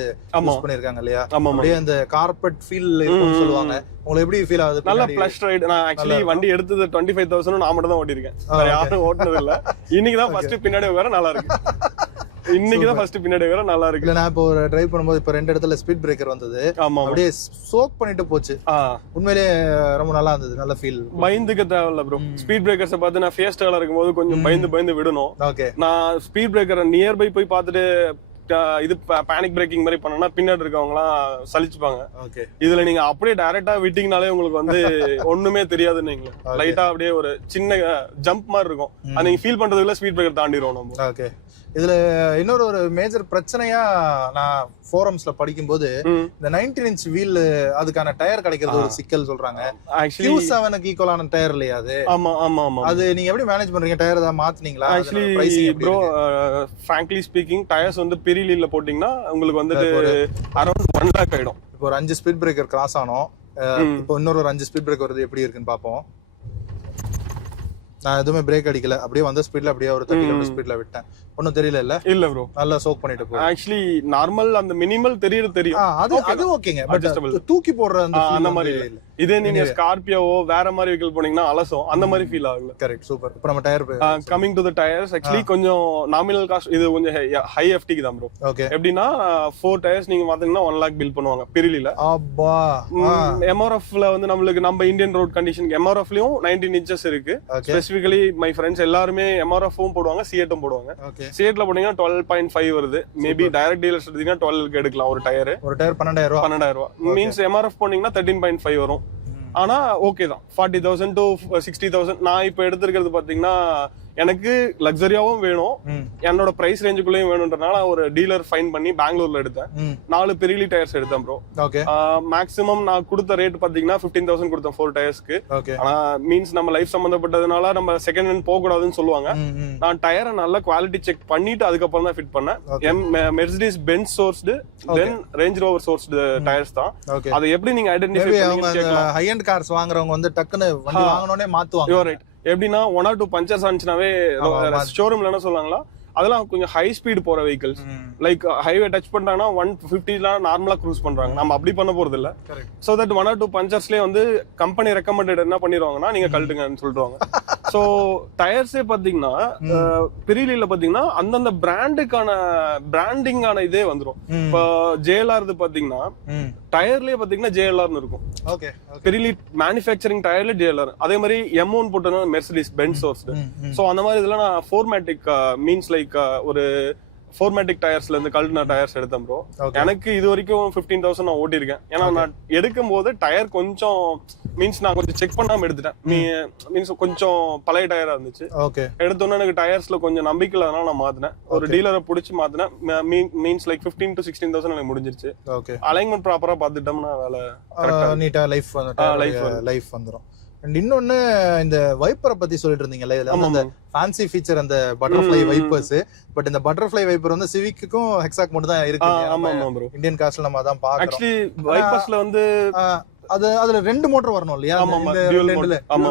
யூஸ் பண்ணிருக்காங்க இல்லையா? அப்படியே அந்த கார்பெட் ஃபீல் இருக்குன்னு சொல்லுவாங்க. உங்களுக்கு எப்படி ஃபீல் ஆகுது? நல்ல ப்ளஷ் ரைட். நான் ஆக்சுவலி வண்டி எடுத்தது 25,000 நான் மட்டும் தான் ஓட்டிருக்கேன், வேற யாரும் ஓட்டுனது இல்ல. இன்னைக்கு தான் ஃபர்ஸ்ட் பின்னாடி வேற நல்லா இருக்கு. இன்னைக்கு தான் ஃபர்ஸ்ட் பின்னாடி வர நல்லா இருக்கு. இல்ல நான் இப்போ ஒரு டிரைவ் பண்ணும்போது இப்போ 2 இடத்துல ஸ்பீட் பிரேக்கர் வந்தது, ஆமா அப்படியே சோக் பண்ணிட்டு போச்சு. உண்மையிலேயே ரொம்ப நல்லா இருந்தது, நல்ல ஃபீல். பயந்துக்க தேவையில்ல ப்ரோ. ஸ்பீட் பிரேக்கர்ஸ் பார்த்து நான் ஃபேஸ் டேல இருக்கும்போது கொஞ்சம் பயந்து விடணும். ஓகே, நான் ஸ்பீட் பிரேக்கரை நியர்பை போய் பார்த்துட்டு இது பேனிக் பிரேக்கிங் மாதிரி பண்ணனா பின்னாடி இருக்கவங்க எல்லாம் சலிச்சுப்பாங்க. இதுல நீங்க அப்படியே டைரக்டா விட்டீங்கனாலே உங்களுக்கு வந்து ஒண்ணுமே தெரியாதுன்னு லைட்டா அப்படியே ஒரு சின்ன ஜம்ப் மாதிரி இருக்கும். அது நீங்க ஃபீல் பண்றதுக்குள்ள ஸ்பீட் பிரேக்கர் தாண்டிடுவோம் நம்ம. ஓகே, இதுல இன்னொரு ஒரு மேஜர் பிரச்சனையா நான் ஃபோரம்ஸ்ல படிக்கும்போது இந்த 19 இன்ச் வீல் அதுக்கான டயர் கிடைக்கிறது ஒரு சிக்கல் சொல்றாங்க. ஆக்சுவலி Q7 க்கு ஈக்குவலான டயர் இல்லையா அது? ஆமா ஆமா ஆமா. அது நீங்க எப்படி மேனேஜ் பண்றீங்க? டயர் ஏதாவது மாத்துனீங்களா? Actually bro frankly speaking tyres வந்து பிரிலில போட்டீங்கன்னா உங்களுக்கு வந்துட்டு அரௌண்ட் 1 lakh ஆயிடும். இப்போ ஒரு 5 ஸ்பீட் பிரேக்கர் கிராஸ் ஆனோம், இப்போ இன்னொரு ஒரு 5 ஸ்பீட் பிரேக் வருது, எப்படி இருக்குன்னு பாப்போம். நான் எதுவுமே பிரேக் அடிக்கல, அப்படியே வந்த ஸ்பீட்ல அப்படியே ஒரு 30 km ஸ்பீட்ல விட்டேன். ஒன்னும் தெரியல இல்ல ப்ரோ, நல்லா சோக் பண்ணிட்டு போ. ஆக்சுவலி நார்மல் அந்த மினிமல் தெரியும். அது ஓகேங்க, பட் தூக்கி போடுற அந்த மாதிரி இல்ல. இதே நீங்க ஸ்கார்பியோவோ வேற மாதிரி வெஹிக்கிள் போனீங்கன்னா அலசம் அந்த மாதிரி ஃபீல் ஆகல. Correct, super. இப்போ நம்ம tyre coming to the tyres, actually கொஞ்சம் நாமினல் காஸ்ட் இது கொஞ்சம் ஹை எஃப்டிக்கு தான் ப்ரோ. ஓகே, எப்படின்னா 4 டயர்ஸ் நீங்க பாத்தீங்கன்னா 1 lakh பில் பண்ணுவாங்க பிரிலில. அப்பா எம்ஆர்எஃப்ல வந்து நம்ம இந்தியன் ரோட் கண்டிஷன் எம்ஆர்எஃப்லயும் 19 inches இருக்கு. ஸ்பெசிபிகலி மை ஃப்ரெண்ட்ஸ் எல்லாருமே எம்ஆர்எஃப்பும் போடுவாங்க, சிஎட்டும் போடுவாங்க. சிஎட்ல போனீங்கன்னா 12.5 வருது. மேபி டைரக்ட் டீலர்ஸ் எடுத்தீங்கன்னா 12 எடுக்கலாம் ஒரு டயர் 12,000 ரூபாய். மீன்ஸ் எம்ஆர்எஃப் போனீங்கன்னா 13.5 வரும். ஆனா ஓகே தான், 40,000 to 60,000. நான் இப்ப எடுத்திருக்கிறது பாத்தீங்கன்னா எனக்கு லக்ஸரியாவும் வேணும், என்னோட பிரைஸ் ரேஞ்சுக்குள்ளேயும் வேணும்ன்றனால ஒரு டீலர் ஃபைன் பண்ணி பெங்களூர்ல எடுத்தேன். 4 பிரிலி டயர்ஸ் எடுத்தேன் ப்ரோ. மேக்ஸிமம் நான் கொடுத்த ரேட் பாத்தீங்கன்னா 15,000 கொடுத்தேன் 4 டயர்ஸ்க்கு. ஆனா மீன்ஸ் நம்ம லைஃப் சம்பந்தப்பட்டதுனால நம்ம செகண்ட் ஹேண்ட் போக கூடாதுன்னு சொல்லுவாங்க. நான் டயரை நல்ல குவாலிட்டி செக் பண்ணிட்டு அதுக்கப்புறம் தான் ஃபிட் பண்ணேன். மெர்சிடிஸ் பென்ஸ் சோர்ஸ்டு தென் ரேஞ்ச் ரோவர் சோர்ஸ்டு டயர்ஸ் தான். அதை எப்படி நீங்க ஐடென்டிஃபை பண்ணுவீங்க? ஹை எண்ட் கார்ஸ் வாங்குறவங்க வந்து டக்குன்னு வண்டி வாங்குனோனே மாத்துவாங்க. You right. எப்படின்னா 1 or 2 பஞ்சர்ஸ் ஆனிச்சுனாவே ஷோரூம்ல என்ன சொல்லுவாங்களா, அதெல்லாம் கொஞ்சம் ஹை ஸ்பீட் போற வெஹிக்கிள்ஸ் லைக் ஹைவே டச் பண்றாங்கன்னா 150 நார்மலா க்ரூஸ் பண்றாங்க. நம்ம அப்படி பண்ண போறது இல்ல. சோ தட் 1 or 2 பஞ்சர்ஸ்லயே வந்து கம்பெனி ரெக்கமெண்டட் என்ன பண்ணிடுவாங்கன்னா நீங்க கழட்டுங்கன்னு சொல்லிடுவாங்க. சோ டயர்ஸே பாத்தீங்கன்னா பிரிலில பாத்தீங்கன்னா அந்தந்த பிராண்டுக்கான பிராண்டிங்கான இதே வந்துரும். இப்போ ஜேஎல்ஆர் பாத்தீங்கன்னா டயர்லயே பாத்தீங்கன்னா ஜேஎல்ஆர்னு இருக்கும். பிரிலி மேனுஃபேக்சரிங் டயர்ல ஜேஎல்ஆர். அதே மாதிரி M1 போட்டோம்னா மெர்சிடிஸ் பென்ஸ் சோர்ஸ்டு. சோ அந்த மாதிரி இதெல்லாம் நான் ஃபோர்மேட்டிக் மீன்ஸ் லைக் ஒரு ஃபோர்மேட்டிக் டயர்ஸ்ல இருந்து கழட்டின டயர்ஸ் எடுத்தேன் ப்ரோ. எனக்கு இது வரைக்கும் 15,000 நான் ஓட்டிருக்கேன். ஏன்னா நான் எடுக்கும் போது டயர் கொஞ்சம் மீன்ஸ் நான் கொஞ்சம் செக் பண்ணாம எடுத்துட்டேன். மீன்ஸ் கொஞ்சம் பழைய டயரா இருந்துச்சு. எடுத்தோன்னே எனக்கு டயர்ஸ்ல கொஞ்சம் நம்பிக்கை இல்லாதனால நான் மாத்தினேன். ஒரு டீலரை பிடிச்சி மாத்தினேன். மீன்ஸ் லைக் 15,000 to 16,000 எனக்கு முடிஞ்சிருச்சு. அலைன்மெண்ட் ப்ராப்பரா பார்த்துட்டோம்னா வேலை நீட்டா லைஃப் வந்துடும். அண்ட் இன்னொன்னு இந்த வைப்பரை பத்தி சொல்லிட்டு இருந்தீங்கல்ல, இதுல அந்த ஃபேன்சி ஃபீச்சர் அந்த பட்டர்ஃப்ளை வைப்பர்ஸ். பட் இந்த பட்டர்ஃப்ளை வைப்பர் வந்து சிவிக்குக்கும் ஹெக்ஸாக் மட்டும் தான் இருக்கு. இந்தியன் கார்ஸ்ல நம்ம அதான் பாக்குறோம். ஆக்சுவலி வைப்பர்ஸ்ல வந்து அதுல 2 மோட்டர் வரணும் இல்லையா?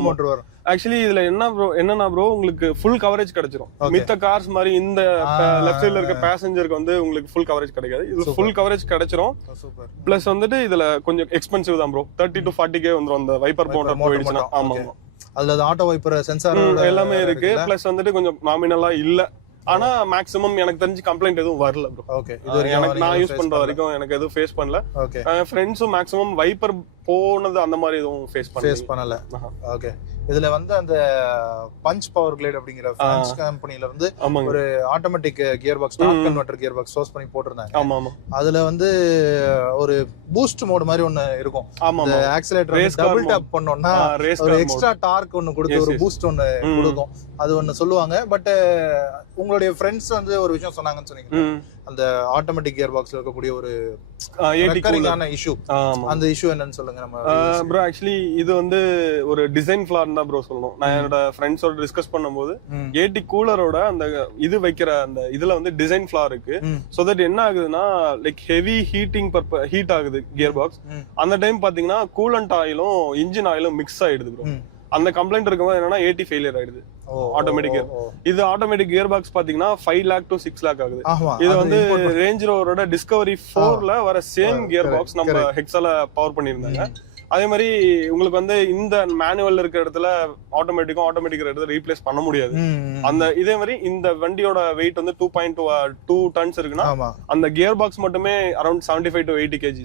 மோட்டர் வரும். ஆக்சுவலி இதுல என்னன்னா ப்ரோ உங்களுக்கு ஃபுல் கவரேஜ் கிடைச்சிரும். மித்த கார்ஸ் மாதிரி இந்த லெஃப்ட் சைடுல இருக்க பேசஞ்சருக்கு வந்து உங்களுக்கு ஃபுல் கவரேஜ் கிடைக்காது. இது ஃபுல் கவரேஜ் கிடைச்சிரும். பிளஸ் வந்துட்டு இதுல கொஞ்சம் எக்ஸ்பென்சிவ் தான் ப்ரோ. 30 to 40K வந்துரும் அந்த வைப்பர் மோட்டர் போயிடுச்சுன்னா. ஆமா, அதுல ஆட்டோ வைப்பர் சென்சார் எல்லாமே இருக்கு. பிளஸ் வந்துட்டு கொஞ்சம் நாமினலா இல்ல. ஆனா மேக்ஸிமம் எனக்கு தெரிஞ்சு கம்ப்ளைண்ட் எதுவும் வரல ப்ரோ. எனக்கு நான் யூஸ் பண்ற வரைக்கும் எனக்கு எதுவும் ஃபேஸ் பண்ணல. ஃப்ரெண்ட்ஸும் மேக்ஸிமம் வைப்பர் போனது அந்த மாதிரி எதுவும் ஃபேஸ் பண்ணல. ஓகே, இதுல வந்து அந்த பஞ்ச் பவர் கிளேட் அப்படிங்கிற பிரான்ஸ் கம்பெனில இருந்து ஒரு automatic gear box, dark converter gear box source பண்ணி போட்டுருந்தாங்க. ஆமா ஆமா. அதுல வந்து ஒரு பூஸ்ட் மோட் மாதிரி ஒன்னு இருக்கும். அந்த ஆக்சிலரேட்டர் டபுள் டாப் பண்ணோம்னா ஒரு எக்ஸ்ட்ரா டார்க் ஒன்னு கொடுத்து ஒரு பூஸ்ட் ஒன்னு கொடுக்கும். அது ஒன்னு சொல்லுவாங்க. பட் உங்களுடைய ஃப்ரெண்ட்ஸ் வந்து ஒரு விஷயம் சொன்னாங்கன்னு சொன்னீங்க, அந்த ஆட்டோமேட்டிக் கியர் பாக்ஸ்ல இருக்கக்கூடிய ஒரு ரெக்கரிங்கான இஷ்யூ. அந்த இஷ்யூ என்னன்னு சொல்லுங்க நம்ம ப்ரோ. ஆக்சுவலி இது வந்து ஒரு டிசைன் ஃபிளார் தான் ப்ரோ சொல்லணும். நான் என்னோட ஃப்ரெண்ட்ஸோட டிஸ்கஸ் பண்ணும்போது ஏடி கூலரோட அந்த இது வைக்கிற அந்த இதுல வந்து டிசைன் ஃபிளார் இருக்கு. சோ தட் என்ன ஆகுதுன்னா லைக் ஹெவி ஹீட் ஆகுது கியர் பாக்ஸ். அந்த டைம் பாத்தீங்கன்னா கூலண்ட் ஆயிலும் இன்ஜின் ஆயிலும் மிக்ஸ் ஆயிடுது ப்ரோ. அந்த கம்ப்ளைண்ட் இருக்கும்போது என்னன்னா ஏடி ஃபெயிலியர் ஆயிடுது ஆட்டோமேட்டிக். இது ஆட்டோமேட்டிக் கியர் பாக்ஸ் பாத்தீங்கன்னா 5 lakh to 6 lakh ஆகுது. இது வந்து ரேஞ்ச் ரோவரோட டிஸ்கவரி 4ல வர சேம் கியர் பாக்ஸ் நம்ம ஹெக்ஸால பவர் பண்ணிருந்தாங்க. அதே மாதிரி உங்களுக்கு வந்து இந்த மேனுவல் இருக்கிற இடத்துல ஆட்டோமேட்டிக் இடத்துல ரீப்ளேஸ் பண்ண முடியாது. அந்த இதே மாதிரி இந்த வண்டியோட வெயிட் வந்து 2.2 டன்ஸ் இருக்குன்னா அந்த கியர் பாக்ஸ் மட்டுமே அரௌண்ட் 75 to 80 kg.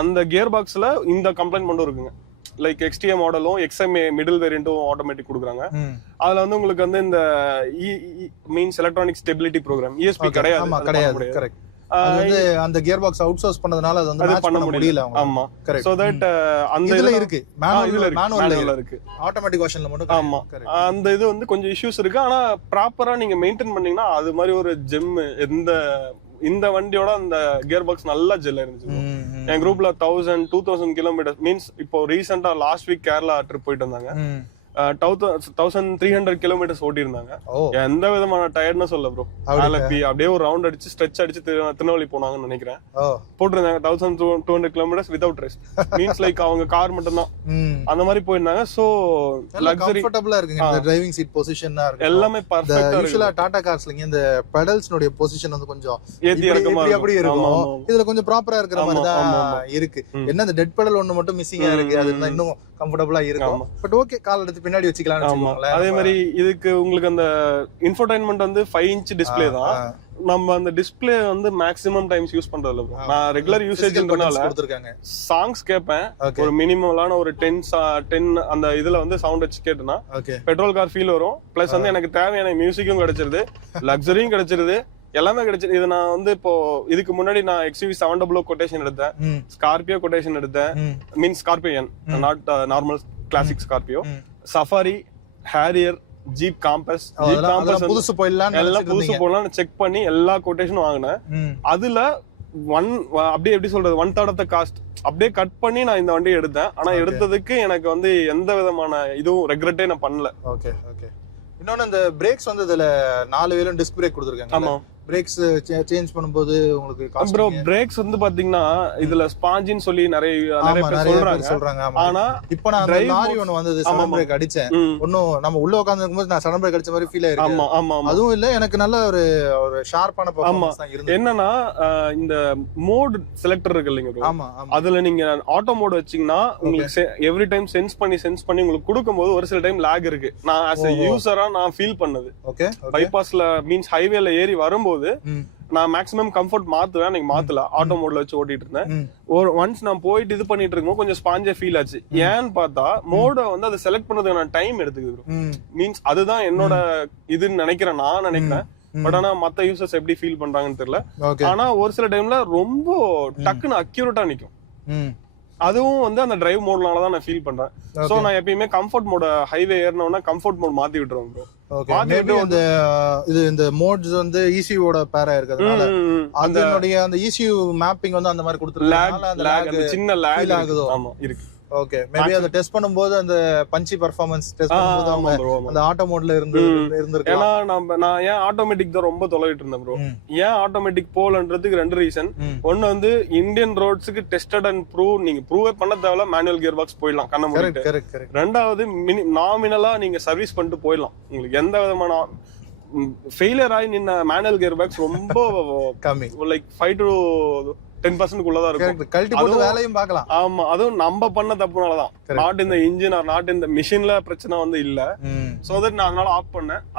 அந்த கியர் பாக்ஸ்ல இந்த கம்ப்ளைண்ட் மட்டும் இருக்குங்க. லைக் XTA மாடலும் XMA மிடில் வேரியன்ட்டும் ஆட்டோமேட்டிக் கொடுக்குறாங்க. அதுல வந்து உங்களுக்கு வந்து இந்த means electronic stability program ESP கிடையாது. அந்த கியர் பாக்ஸ் அவுட் சோர்ஸ் பண்ணதுனால அது வந்து மேட்ச் பண்ண முடியல. ஆமா, சோ தட் அந்த இதுல இருக்கு, மேனுவல்ல இருக்கு, ஆட்டோமேட்டிக் வெர்ஷன்ல மட்டும். ஆமா, அந்த இது வந்து கொஞ்சம் இஷ்யூஸ் இருக்கு. ஆனா ப்ராப்பரா நீங்க மெயின்டைன் பண்ணீங்கன்னா அது மாதிரி ஒரு ஜெம் இந்த வண்டியோட அந்த கியர் பாக்ஸ் நல்லா ஜெல் இருந்துச்சு. என் குரூப்ல 1000-2000 கிலோமீட்டர் மீன்ஸ் இப்போ ரீசெண்டா லாஸ்ட் வீக் கேரளா ட்ரிப் போயிட்டு வந்தாங்க. 1300 கிலோமீட்டர்ஸ் ஓட்டி இருந்தாங்க. எந்த விதமான டயர்ட்னஸ் இல்ல ப்ரோ. அப்படியே ஒரு ரவுண்ட் அடிச்சு ஸ்ட்ரெச் அடிச்சு திருநெல்வேலி போனாங்கன்னு நினைக்கிறேன். போட்டிருந்தாங்க 1200 kilometres without rest. Means like அவங்க கார் மட்டும் தான் அந்த மாதிரி போயிருந்தாங்க. சோ லக்ஸரி கம்ஃபர்ட்டபிளா இருக்குங்க. இந்த டிரைவிங் சீட் பொசிஷனா இருக்கு, எல்லாமே பெர்ஃபெக்ட்டா இருக்கு. யூசுவலா டாடா கார்ஸ்லங்க இந்த பெடல்ஸ்னுடைய பொசிஷன் வந்து கொஞ்சம் ஏத்தி இறக்கமா அப்படி இருக்கும். இதுல கொஞ்சம் ப்ராப்பரா இருக்கிற மாதிரி தான் இருக்கு. என்ன இந்த டெட் பெடல் ஒன்னு மட்டும் மிஸ்ஸிங்கா இருக்கு. அது இன்னும் கம்ஃபர்ட்டபிளா இருக்கும். பட் ஓகே, கால் எடுத்து பின்னாடி வச்சுக்கலாம். அதே மாதிரி இதுக்கு உங்களுக்கு அந்த இன்ஃபோடைன்மென்ட் வந்து 5 inch டிஸ்ப்ளே தான். நம்ம அந்த டிஸ்ப்ளே வந்து மேக்ஸிமம் டைம்ஸ் யூஸ் பண்றது இல்ல. நான் ரெகுலர் யூசேஜ்ன்றனால சாங்ஸ் கேட்பேன். ஒரு மினிமலான ஒரு 10 அந்த இதுல வந்து சவுண்ட் வச்சு கேட்டேன்னா பெட்ரோல் கார் ஃபீல் வரும். பிளஸ் வந்து எனக்கு தேவையான மியூசிக்கும் கிடைச்சிருது, லக்ஸரியும் கிடைச்சிருது, எல்லாமே கிடைச்சது. இது நான் வந்து இப்போ இதுக்கு முன்னாடி நான் XUV 700 கொட்டேஷன் எடுத்தேன், ஸ்கார்பியோ கொட்டேஷன் எடுத்தேன். Means Scorpio not normal classic Scorpio, Safari, Harrier, Jeep Compass எல்லாம் புதுசு போடலாம் செக் பண்ணி எல்லா கொட்டேஷனும் வாங்கினேன். அதுல அப்படியே எப்படி சொல்றது 1/3 ஆஃப் த காஸ்ட் அப்படியே கட் பண்ணி நான் இந்த வண்டியை எடுத்தேன். ஆனா எடுத்ததுக்கு எனக்கு வந்து எந்த விதமான இதுவும் ரெக்ரெட்டே நான் பண்ணல. Okay okay. இன்னொன்னு இந்த பிரேக்ஸ் வந்து இதுல 4 வீலும் டிஸ்க் பிரேக் கொடுத்துருக்காங்க. ஆமா, பிரேக்ஸ் சேஞ்ச் பண்ணும்போது உங்களுக்கு ப்ரோ பிரேக்ஸ் வந்து பாத்தீங்கன்னா இதுல ஸ்பாஞ்சின்னு சொல்லி நிறைய பேர் சொல்றாங்க. ஆனா இப்போ நான் லாரி ஒன்னு வந்தது சடன் பிரேக் அடிச்சேன். ஒன்னும் நம்ம உள்ள உட்கார்ந்து இருக்கும்போது நான் சடன் பிரேக் அடிச்ச மாதிரி ஃபீல் ஆயிருக்கு. ஆமா ஆமா, அதுவும் இல்ல, எனக்கு நல்ல ஒரு ஷார்ப்பான பெர்ஃபார்மன்ஸ் தான் இருந்துச்சு. என்னன்னா இந்த மோட் செலக்டர் இருக்கு இல்லைங்க ப்ரோ. ஆமா, அதுல நீங்க ஆட்டோ மோட் வச்சீங்கன்னா உங்களுக்கு எவ்ரி டைம் சென்ஸ் பண்ணி உங்களுக்கு கொடுக்கும்போது ஒரு சில டைம் லாக் இருக்கு. நான் as a யூசரா நான் ஃபீல் பண்ணது. ஓகே, பைபாஸ்ல மீன்ஸ் ஹைவேல ஏறி வரும்போது நான் மேக்ஸிமம் கம்ஃபர்ட் மாத்துவேன். எனக்கு மாத்தல, ஆட்டோ மோட்ல வச்சு ஓட்டிட்டு இருந்தேன். ஒரு ஒன்ஸ் நான் போயிட்டு இது பண்ணிட்டு இருக்கும்போது கொஞ்சம் ஸ்பாஞ்சா ஃபீல் ஆச்சு. ஏன்னு பார்த்தா மோட வந்து அதை செலக்ட் பண்ணதுக்கான டைம் எடுத்துக்குது. மீன்ஸ் அதுதான் என்னோட இதுன்னு நினைக்கிறேன். பட் ஆனா மத்த யூசர்ஸ் எப்படி ஃபீல் பண்றாங்கன்னு தெரியல. ஆனா ஒரு சில டைம்ல ரொம்ப டக்குன்னு அக்யூரேட்டா நிக்கும். அதுவும் வந்து அந்த டிரைவ் மோட்னால தான் நான் ஃபீல் பண்றேன். சோ நான் எப்பயுமே கம்ஃபர்ட் மோட ஹைவே ஏறணும்னா கம்ஃபர்ட் மோட் மாத்தி விட்டுருவேன் ப்ரோ. இந்த மோட்ஸ் வந்து ECU ஓட பேரா இருக்கிறதுனால அதனுடைய அந்த ECU மேப்பிங் வந்து அந்த மாதிரி கொடுத்துருக்காங்க. சின்ன லாக் ஆகுதோ. ஆமா இருக்கு. ஓகே, மேபி அத டெஸ்ட் பண்ணும்போது அந்த பஞ்சி பெர்ஃபார்மன்ஸ் டெஸ்ட் பண்ணும்போது அவங்க அந்த ஆட்டோ மோட்ல இருந்திருக்கலாம். ஏன்னா நான் ஏன் ஆட்டோமேட்டிக் தான் ரொம்ப தொலைவிட்டு இருந்தேன் ப்ரோ. ஏன் ஆட்டோமேட்டிக் போலன்றதுக்கு 2 ரீசன். ஒன்னு வந்து இந்தியன் ரோட்ஸ்க்கு டெஸ்டட் அண்ட் நீங்க ப்ரூவே பண்ண தேவையில்ல, மேனுவல் கியர் பாக்ஸ் போயிடலாம் கண்ண மூடிட்டு. ரெண்டாவது நாமினலா நீங்க சர்வீஸ் பண்ணிட்டு போயிடலாம். உங்களுக்கு எந்த விதமான ஃபெயிலியர் ஆகி நின்ன மேனுவல் கியர் பாக்ஸ் ரொம்ப கம்மி, லைக் 5 to 10% குள்ளதான் இருக்கும். கழட்டி போட்டு வேலையும் பார்க்கலாம். ஆமா, அதுவும் நம்ம பண்ண தப்புனாலதான். நாட் இந்த இன்ஜின் ஆர் நாட் இந்த மிஷின்ல பிரச்சனை வந்து இல்ல. சோ தட் நான் அதனால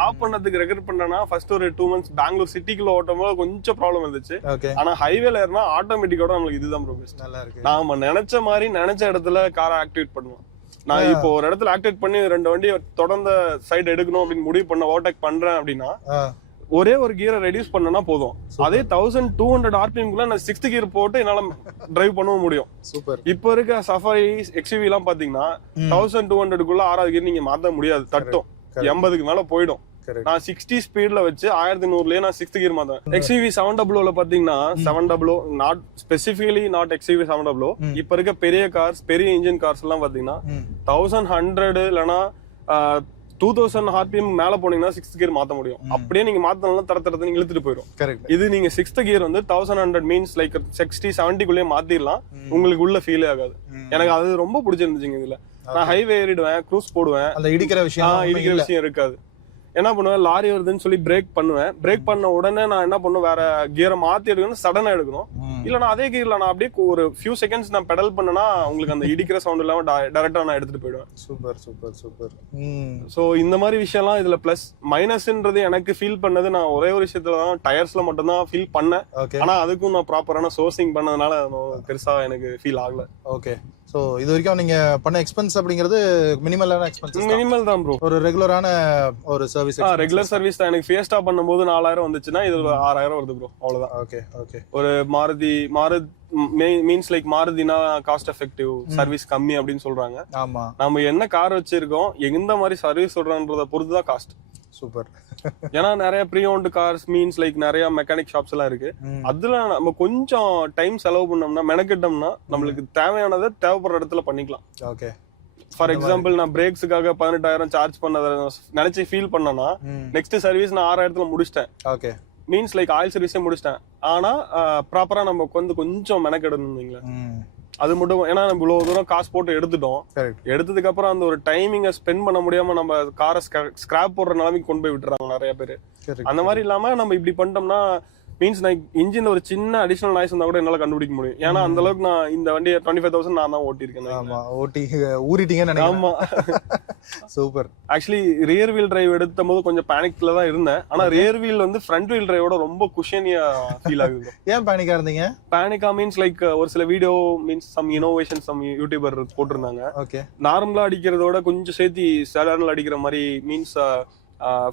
ஆஃப் பண்ணதுக்கு ரெக்ரெட் பண்ணேன்னா ஃபர்ஸ்ட் ஒரு 2 months பெங்களூர் சிட்டிக்குள்ள ஓட்டும்போது கொஞ்சம் ப்ராப்ளம் இருந்துச்சு. ஆனா ஹைவேல ஏறினா ஆட்டோமேட்டிக்கோட நம்மளுக்கு இதுதான் ப்ராப்ளம். நல்லா இருக்கு. நாம நினைச்ச மாதிரி நினைச்ச இடத்துல காரை ஆக்டிவேட் பண்ணுவோம். நான் இப்போ ஒரு இடத்துல ஆக்டிவேட் பண்ணி 2 வண்டியை தொடர்ந்து சைடு எடுக்கணும் அப்படின்னு முடிவு பண்ண ஓவர்டேக் பண்றேன் அப்படின்னா ஒரே ஒரு கியரை ரெடியூஸ் பண்ணனா போதும். அதே 1200 RPM குள்ள நான் 6th கியர் போட்டு என்னால டிரைவ் பண்ணவும் முடியும். சூப்பர். இப்போ இருக்க சஃபாரி XUV எல்லாம் பாத்தீங்கன்னா 1200 குள்ள 6வது கியர் நீங்க மாத்த முடியாது, தட்டும் 80க்கு மேல போயிடும். நான் 60 ஸ்பீட்ல வச்சு 1100லயே நான் 6th கியர் மாத்தேன். XUV 700ல பாத்தீங்கன்னா 700 நாட் ஸ்பெசிபிகலி நாட் XUV 700 இப்ப இருக்க பெரிய கார்ஸ், பெரிய இன்ஜின் கார்ஸ் எல்லாம் பாத்தீங்கன்னா 1100 இல்லனா 2000 RPM மேல போனீங்கன்னா 6th கியர் மாத்த முடியும். அப்படியே நீங்க மாத்தனால தரத்தரத்தை நீங்க இழுத்துட்டு போயிடும். இது நீங்க 6th கியர் வந்து 1100 மீன்ஸ் லைக் 60-70 குள்ளே மாத்திடலாம். உங்களுக்கு உள்ள ஃபீல் ஆகாது. எனக்கு அது ரொம்ப பிடிச்சிருந்துச்சுங்க. இதுல நான் ஹைவே ஏறிடுவேன், க்ரூஸ் போடுவேன், அந்த இடிக்கிற விஷயம் இருக்காது. என்ன பண்ணுவேன், லாரி வருதுன்னு சொல்லி பிரேக் பண்ணுவேன். பிரேக் பண்ண உடனே நான் என்ன பண்ணுவேன், வேற கியரை மாத்தி எடுக்கணும், சடனா எடுக்கணும். இல்ல நான் அதே கியர்ல நான் அப்படியே ஒரு ஃபியூ செகண்ட்ஸ் நான் பெடல் பண்ணனா உங்களுக்கு அந்த இடிக்கிற சவுண்ட் இல்லாம டைரக்டா நான் எடுத்துட்டு போயிடுவேன். Super super super. சோ இந்த மாதிரி விஷயம்லாம் இதுல பிளஸ் மைனஸ்ன்றது எனக்கு ஃபீல் பண்ணது நான் ஒரே ஒரு விஷயத்துல தான் டயர்ஸ்ல மட்டும் தான் ஃபீல் பண்ணேன். ஆனா அதுக்கும் நான் ப்ராப்பரான சோர்சிங் பண்ணதுனால பெருசா எனக்கு ஃபீல் ஆகல. ஓகே. சோ இது வரைக்கும் நீங்க பண்ண எக்ஸ்பென்ஸ் அப்படிங்கிறது மினிமலான எக்ஸ்பென்ஸ்? மினிமல் தான் ப்ரோ. ஒரு ரெகுலரான ஒரு சர்வீஸ். ரெகுலர் சர்வீஸ் தான். எனக்கு ஃபேஸ்டா பண்ணும்போது 4000 வந்துச்சுன்னா இது 6000 வருது ப்ரோ. அவ்வளவுதான். Okay okay. ஒரு மாருதி மீன்ஸ் லைக் மாருதினா காஸ்ட் எஃபெக்டிவ், சர்வீஸ் கம்மி அப்படின்னு சொல்றாங்க. ஆமா. நம்ம என்ன கார் வச்சிருக்கோம், எந்த மாதிரி சர்வீஸ் சொல்றன்றத பொறுத்து தான் காஸ்ட். சூப்பர். ஏன்னா நிறைய pre owned cars means like நிறைய மெக்கானிக் ஷாப்ஸ் எல்லாம் இருக்கு. அதுல நம்ம கொஞ்சம் டைம் செலவு பண்ணோம்னா, மெனக்கிட்டோம்னா நம்மளுக்கு தேவையானதை தேவைப்படுற இடத்துல பண்ணிக்கலாம். ஓகே. ஃபார் எக்ஸாம்பிள் நான் பிரேக்ஸுக்காக 18,000 சார்ஜ் பண்ணதை நினைச்சு ஃபீல் பண்ணனா, நெக்ஸ்ட் சர்வீஸ் நான் 6000ல முடிச்சிட்டேன். ஓகே. மீன்ஸ் லைக் ஆயில் சர்வீஸே முடிச்சிட்டேன். ஆனா ப்ராப்பரா நம்ம கொஞ்சம் மெனக்கெடணும். அது மட்டும் ஏன்னா நம்ம இவ்வளவு தூரம் காசு போட்டு எடுத்துட்டோம். எடுத்ததுக்கு அப்புறம் அந்த ஒரு டைமிங்கை ஸ்பெண்ட் பண்ண முடியாம நம்ம காரை ஸ்கிராப் போடுற நிலைமைக்கு கொண்டு போய் விட்டுறாங்க நிறைய பேரு. அந்த மாதிரி இல்லாம நம்ம இப்படி பண்ணிட்டோம்னா மீன்ஸ் நான் இன்ஜின் ஒரு சின்ன அடிஷனல் நாய்ஸ் இருந்தா கூட என்னால கண்டுபிடிக்க முடியும். ஏன்னா அந்த அளவுக்கு நான் இந்த வண்டியை 25,000 நான் தான் ஓட்டிருக்கேன். ஆமா, ஓட்டி ஊறிட்டீங்கன்னு நினைக்கிறேன். ஆமா. Super. Actually rear wheel drive எடுத்த போது கொஞ்சம் பேனிக்ல தான் இருந்தேன். ஆனா ரியர் வீல் வந்து ஃப்ரண்ட் வீல் டிரைவோட ரொம்ப குஷனியா ஃபீல் ஆகுது. ஏன் பேனிக்கா இருந்தீங்க? பேனிக்கா மீன்ஸ் லைக் ஒரு சில video means some innovation some YouTuber போட்டிருந்தாங்க. ஓகே. நார்மலா அடிக்கிறதோட கொஞ்சம் சேர்த்து சேலர்ல அடிக்கிற மாதிரி means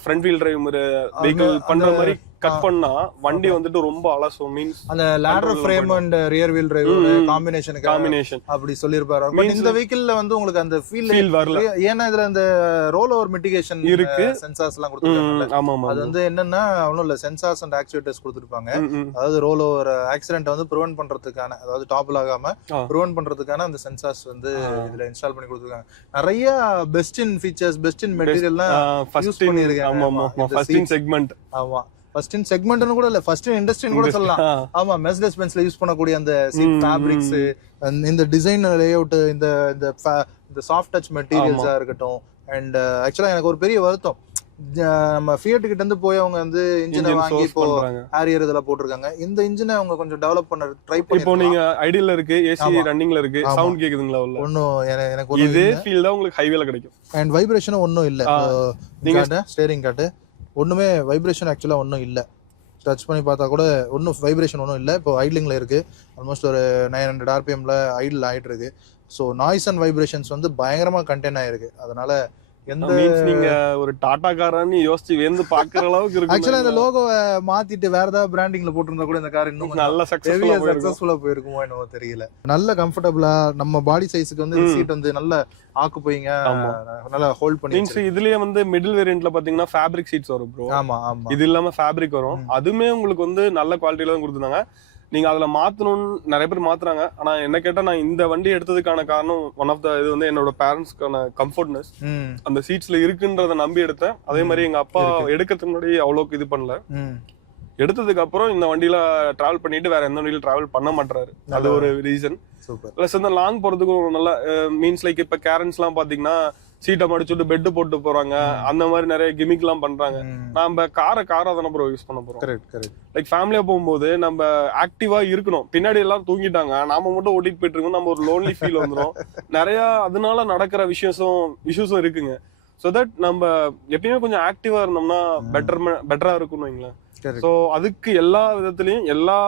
front wheel drive vehicle பண்ற மாதிரி கட் பண்ணா வண்டி வந்துட்டு ரொம்ப அலசும். மீன்ஸ் அந்த lateral frame and rear wheel drive combination அப்படி சொல்லிருப்பாரு. பட் இந்த வெஹிக்கிள்ல வந்து உங்களுக்கு அந்த ஃபீல் வரல. ஏன்னா இதுல அந்த ரோல் ஓவர் மிட்டிகேஷன் இருக்கு, சென்சார்ஸ் எல்லாம் கொடுத்திருக்காங்க. ஆமா ஆமா. அது வந்து என்னன்னா ஒண்ணும் இல்ல, சென்சார்ஸ் அண்ட் ஆக்சுவேட்டர்ஸ் கொடுத்திருப்பாங்க. அதாவது ரோல் ஓவர் ஆக்சிடென்ட் வந்து ப்ரிவென்ட் பண்றதுக்கான, அதாவது டாப்பில் ஆகாம ப்ரிவென்ட் பண்றதுக்கான அந்த சென்சார்ஸ் வந்து இதுல இன்ஸ்டால் பண்ணி கொடுத்திருக்காங்க. நிறைய best in features, best in மெட்டீரியல்லாம் யூஸ் பண்ணிருக்காங்க. ஆமா ஆமா. First in segment. ஆமா, ஃபர்ஸ்ட் இன் செக்மெண்ட்னு கூட இல்ல, ஃபர்ஸ்ட் இன் இண்டஸ்ட்ரின்னு கூட சொல்லலாம். ஆமா, மெர்சிடஸ் பென்ஸ்ல யூஸ் பண்ணக்கூடிய அந்த சீட் ஃபேப்ரிக்ஸ், இந்த டிசைன் லேஅவுட், இந்த சாஃப்ட் டச் மெட்டீரியல்ஸா இருக்கட்டும். அண்ட் ஆக்சுவலா எனக்கு ஒரு பெரிய வருத்தம், நம்ம ஃபியட் கிட்ட இருந்து போய் அவங்க வந்து இன்ஜினை வாங்கி இப்போ ஹாரியர் இதெல்லாம் போட்டிருக்காங்க. இந்த இன்ஜினை அவங்க கொஞ்சம் டெவலப் பண்ண ட்ரை பண்ணி. இப்போ நீங்க ஐடியல்ல இருக்கு, ஏசி ரன்னிங்ல இருக்கு, சவுண்ட் கேக்குதுங்களா? ஒன்னும் எனக்கு இதே ஃபீல் தான் உங்களுக்கு ஹைவேல கிடைக்கும். அண்ட் வைப்ரேஷனும் ஒன்னும் இல்ல. நீங்க ஸ்டீரிங் காட்டு ஒண்ணுமே வைப்ரேஷன் ஆக்சுவலா ஒன்றும் இல்லை. டச் பண்ணி பார்த்தா கூட ஒன்றும் வைப்ரேஷன் ஒன்றும் இல்லை. இப்போ ஐட்லிங்கில் இருக்கு, ஆல்மோஸ்ட் ஒரு 900 RPMல ஐடில் ஆயிட்டு இருக்கு. ஸோ நாய்ஸ் அண்ட் வைப்ரேஷன்ஸ் வந்து பயங்கரமா கண்டெயின் ஆயிருக்கு. அதனால எந்த நீங்க ஒரு டாடா காரான்னு யோசிச்சு வேந்து பாக்குற அளவுக்கு இருக்கு. ஆக்சுவலா இந்த லோகோவை மாத்திட்டு வேற ஏதாவது பிராண்டிங்ல போட்டிருந்தா கூட இந்த கார் இன்னும் நல்ல சக்சஸ்ஃபுல்லா போயிருக்குமோ என்னவோ தெரியல. நல்ல கம்ஃபர்டபுளா நம்ம பாடி சைஸ்க்கு வந்து சீட் வந்து நல்ல ஆக்குப்பைங்க, நல்லா ஹோல்ட் பண்ணி. மீன்ஸ் இதுலயே வந்து மிடில் வேரியன்ட்ல பாத்தீங்கன்னா ஃபேப்ரிக் சீட்ஸ் வரும் ப்ரோ. ஆமா ஆமா. இது இல்லாம ஃபேப்ரிக் வரும். அதுமே உங்களுக்கு வந்து நல்ல குவாலிட்டில தான் கொடுத்துருந்தாங்க. நீங்க அதுல மாத்தணும்னு நிறைய பேர் மாத்துறாங்க. ஆனா என்ன கேட்டா நான் இந்த வண்டி எடுத்ததுக்கான காரணம் ஒன் ஆஃப் த இது வந்து என்னோட பேரண்ட்ஸ்க்கான கம்ஃபர்ட்னஸ் அந்த சீட்ஸ்ல இருக்குன்றத நம்பி எடுத்தேன். அதே மாதிரி எங்க அப்பா எடுக்கிறதுக்கு முன்னாடி அவ்வளவுக்கு இது பண்ணல. எடுத்ததுக்கு அப்புறம் இந்த வண்டியில டிராவல் பண்ணிட்டு வேற எந்த வண்டியில டிராவல் பண்ண மாட்டாரு. அது ஒரு ரீசன். பிளஸ் வந்து லாங் போறதுக்கும் நல்லா மீன்ஸ் லைக் இப்ப கேரன்ஸ் எல்லாம் பாத்தீங்கன்னா சீட்டை மடிச்சுட்டு பெட் போட்டு போறாங்க. அந்த மாதிரி நிறைய கிமிக் எல்லாம் பண்றாங்க. நம்ம காரை தானே ப்ரோ யூஸ் பண்ண போறோம். லைக் ஃபேமிலியா போகும்போது நம்ம ஆக்டிவா இருக்கணும். பின்னாடி எல்லாரும் தூங்கிட்டாங்க, நாம மட்டும் ஓட்டிட்டு போயிட்டு இருக்கோம். நம்ம ஒரு லோன்லி ஃபீல் வந்துடும். நிறைய அதனால நடக்கிற இஷ்யூஸும் இருக்குங்க. சோ தட் நம்ம எப்பயுமே கொஞ்சம் ஆக்டிவா இருந்தோம்னா பெட்டரா இருக்கும்னு வைங்களேன். சோ அதுக்கு எல்லா விதத்திலயும் எல்லா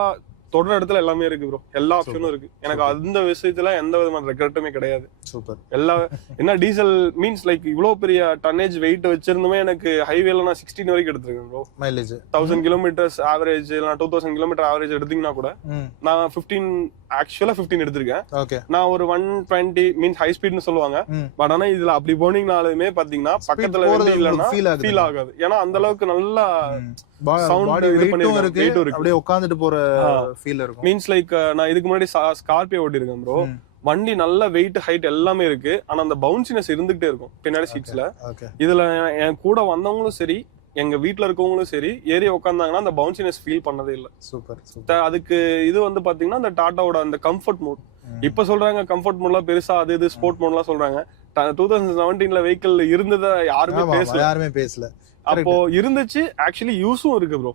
தொடர் இடத்துல எல்லாமே இருக்கு ப்ரோ. எல்லா ஆப்ஷனும் இருக்கு. எனக்கு அந்த விஷயத்துல எந்த விதமான ரெக்ரெட்டுமே கிடையாது. சூப்பர். என்ன டீசல் மீன்ஸ் லைக் இவ்வளவு பெரிய டன்னேஜ் வெயிட் வச்சிருந்துமே எனக்கு ஹைவேல நான் 16 வரைக்கும் எடுத்திருக்கேன் ப்ரோ. மைலேஜ் 1000 கிலோமீட்டர்ஸ் ஆவரேஜ் இல்ல 2000 கிலோமீட்டர் ஆவரேஜ் எடுத்தீங்கன்னா கூட நான் 15 எடுத்திருக்கேன். நான் ஒரு 120 மீன்ஸ் ஹை ஸ்பீட்னு சொல்லுவாங்க. பட் ஆனா இதுல அப்படி போனீங்கனாலுமே பாத்தீங்கன்னா பக்கத்துல இல்லன்னா ஃபீல் ஆகாது. ஏன்னா அந்த அளவுக்கு நல்லா சவுண்ட் இது பண்ணிருக்கு. அப்படியே உட்கார்ந்துட்டு போற ஃபீல் இருக்கும். மீன்ஸ் லைக் நான் இதுக்கு முன்னாடி ஸ்கார்பியோ ஓட்டிருக்கேன் ப்ரோ. வண்டி நல்ல வெயிட் ஹைட் எல்லாமே இருக்கு. ஆனா அந்த பவுன்சினஸ் இருந்துகிட்டே இருக்கும் பின்னாடி சீட்ஸ்ல. இதுல என் கூட வந்தவங்களும் சரி, எங்க வீட்டுல இருக்கவங்களும் சரி, ஏரியா உட்கார்ந்தாங்கன்னா அந்த பவுன்சினஸ் ஃபீல் பண்ணதே இல்ல. சூப்பர். அதுக்கு இது வந்து பாத்தீங்கன்னா அந்த டாட்டாவோட அந்த கம்ஃபர்ட் மோட். இப்ப சொல்றாங்க கம்ஃபர்ட் மோட்லாம் பெருசா அது இது ஸ்போர்ட் மோட்லாம் சொல்றாங்க. 2017ல வெஹிக்கிள் இருந்ததை யாருமே பேசல. அப்போ இருந்துச்சு. ஆக்சுவலி யூஸும் இருக்கு ப்ரோ.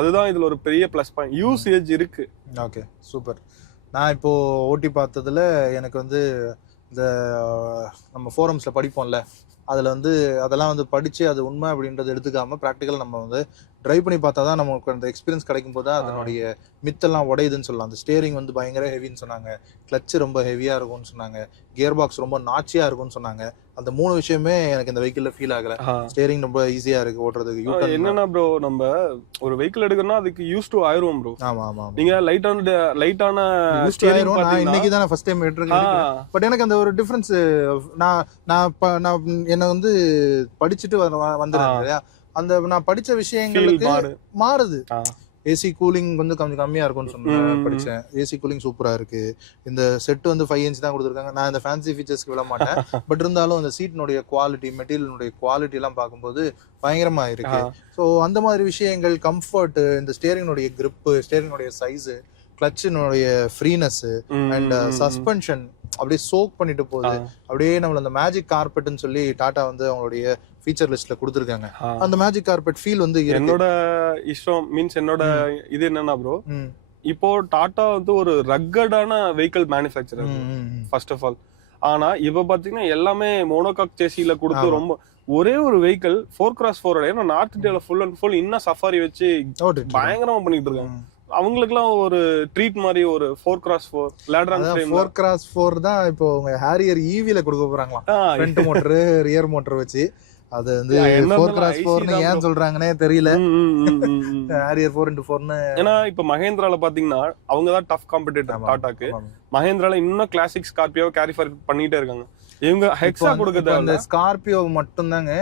அதுதான் இதுல ஒரு பெரிய ப்ளஸ் பாயிண்ட். யூசேஜ் இருக்கு. Okay, super. நான் இப்போ ஓட்டி பார்த்ததுல எனக்கு வந்து இந்த நம்ம ஃபோரம்ஸ்ல படிப்போம்ல, அதில் வந்து அதெல்லாம் வந்து படித்து அது உண்மை அப்படின்றத எடுத்துக்காமல் ப்ராக்டிக்கல் நம்ம வந்து ட்ரைவ் பண்ணி பார்த்தா தான் நமக்கு அந்த எக்ஸ்பீரியன்ஸ் கிடைக்கும் போது தான் அதனுடைய மித்தெல்லாம் உடையுதுன்னு சொல்லலாம். அந்த ஸ்டேரிங் வந்து பயங்கர ஹெவின்னு சொன்னாங்க, கிளச்சு ரொம்ப ஹெவியாக இருக்கும்னு சொன்னாங்க, கியர் பாக்ஸ் ரொம்ப நாச்சியாக இருக்கும்னு சொன்னாங்க. அந்த 3 விஷயமே எனக்கு இந்த வெஹிக்கிளில் ஃபீல் ஆகலை. ஸ்டேரிங் ரொம்ப ஈஸியாக இருக்குது ஓட்டுறதுக்கு. என்னன்னா ப்ரோ, நம்ம ஒரு வெஹிக்கிள் எடுக்கணும்னா அதுக்கு யூஸ் டு ஆயிரும் ப்ரோ. ஆமாம் ஆமாம், நீங்க லைட்டான நான் இன்னைக்கு தான் ஃபர்ஸ்ட் டைம் எடுத்துருக்கேன். பட் எனக்கு அந்த ஒரு டிஃபரன்ஸ் நான் என்ன வந்து படிச்சுட்டு வந்துடுறேன் இல்லையா, அந்த நான் படிச்ச விஷயங்களுக்கு மாறுது. ஏசி கூலிங் வந்து கொஞ்சம் கம்மியா இருக்கும்னு சொன்னேன், படிச்சேன். ஏசி கூலிங் சூப்பரா இருக்கு. இந்த செட் வந்து 5 இன்ச் தான் கொடுத்துருக்காங்க. நான் இந்த ஃபேன்சி ஃபீச்சர்ஸ்க்கு விட மாட்டேன். பட் இருந்தாலும் அந்த சீட்டினுடைய குவாலிட்டி, மெட்டீரியலுடைய குவாலிட்டி எல்லாம் பார்க்கும்போது பயங்கரமா இருக்கு. ஸோ அந்த மாதிரி விஷயங்கள், கம்ஃபர்ட், இந்த ஸ்டேரிங்கினுடைய கிரிப்பு, ஸ்டேரிங்கினுடைய சைஸு, கிளச்சினுடைய ஃப்ரீனஸ் அண்ட் சஸ்பென்ஷன் அப்படியே சோக் பண்ணிட்டு போகுது. அப்படியே நம்மள அந்த மேஜிக் கார்பெட்னு சொல்லி டாடா வந்து அவங்களுடைய ஃபீச்சர் லிஸ்ட்ல கொடுத்துருக்காங்க. அந்த மேஜிக் கார்பெட் ஃபீல் வந்து என்னோட இஷ்டம் மீன்ஸ் என்னோட இது என்னன்னா ப்ரோ, இப்போ டாடா வந்து ஒரு ரக்கடான vehicle manufacturer first of all. ஆனா இப்ப பாத்தீங்கன்னா எல்லாமே மோனோகாக் சேசில கொடுத்து ரொம்ப ஒரே ஒரு வெஹிக்கிள் 4x4 ஏன்னா நார்த் இந்தியால ஃபுல் அண்ட் ஃபுல் இன்னும் சஃபாரி வச்சு பயங்கரமா பண்ணிட்டு இருக்காங்க. அவங்களுக்குலாம் ஒரு ட்ரீட் மாதிரி ஒரு 4x4 லேடர் ஃப்ரேம் 4x4 தான் இப்போ உங்க ஹாரியர் ஈவில கொடுக்க போறாங்களாம். ஃப்ரண்ட் மோட்டர் ரியர் மோட்டர் வச்சு. அது வந்து 4x4 ஏன் சொல்றாங்கன்னே தெரியல. ஹாரியர் 4x4ன்னு. ஏன்னா இப்ப மஹேந்திரால பாத்தீங்கன்னா அவங்க தான் டஃப் காம்படிட்டர் டாடாக்கு. மஹேந்திரால இன்னும் கிளாசிக் ஸ்கார்பியோ கேரி ஃபார்வர்ட் பண்ணிட்டே இருக்காங்க. இவங்க ஹெக்ஸா கொடுக்குது. அந்த ஸ்கார்பியோ மட்டும் தாங்க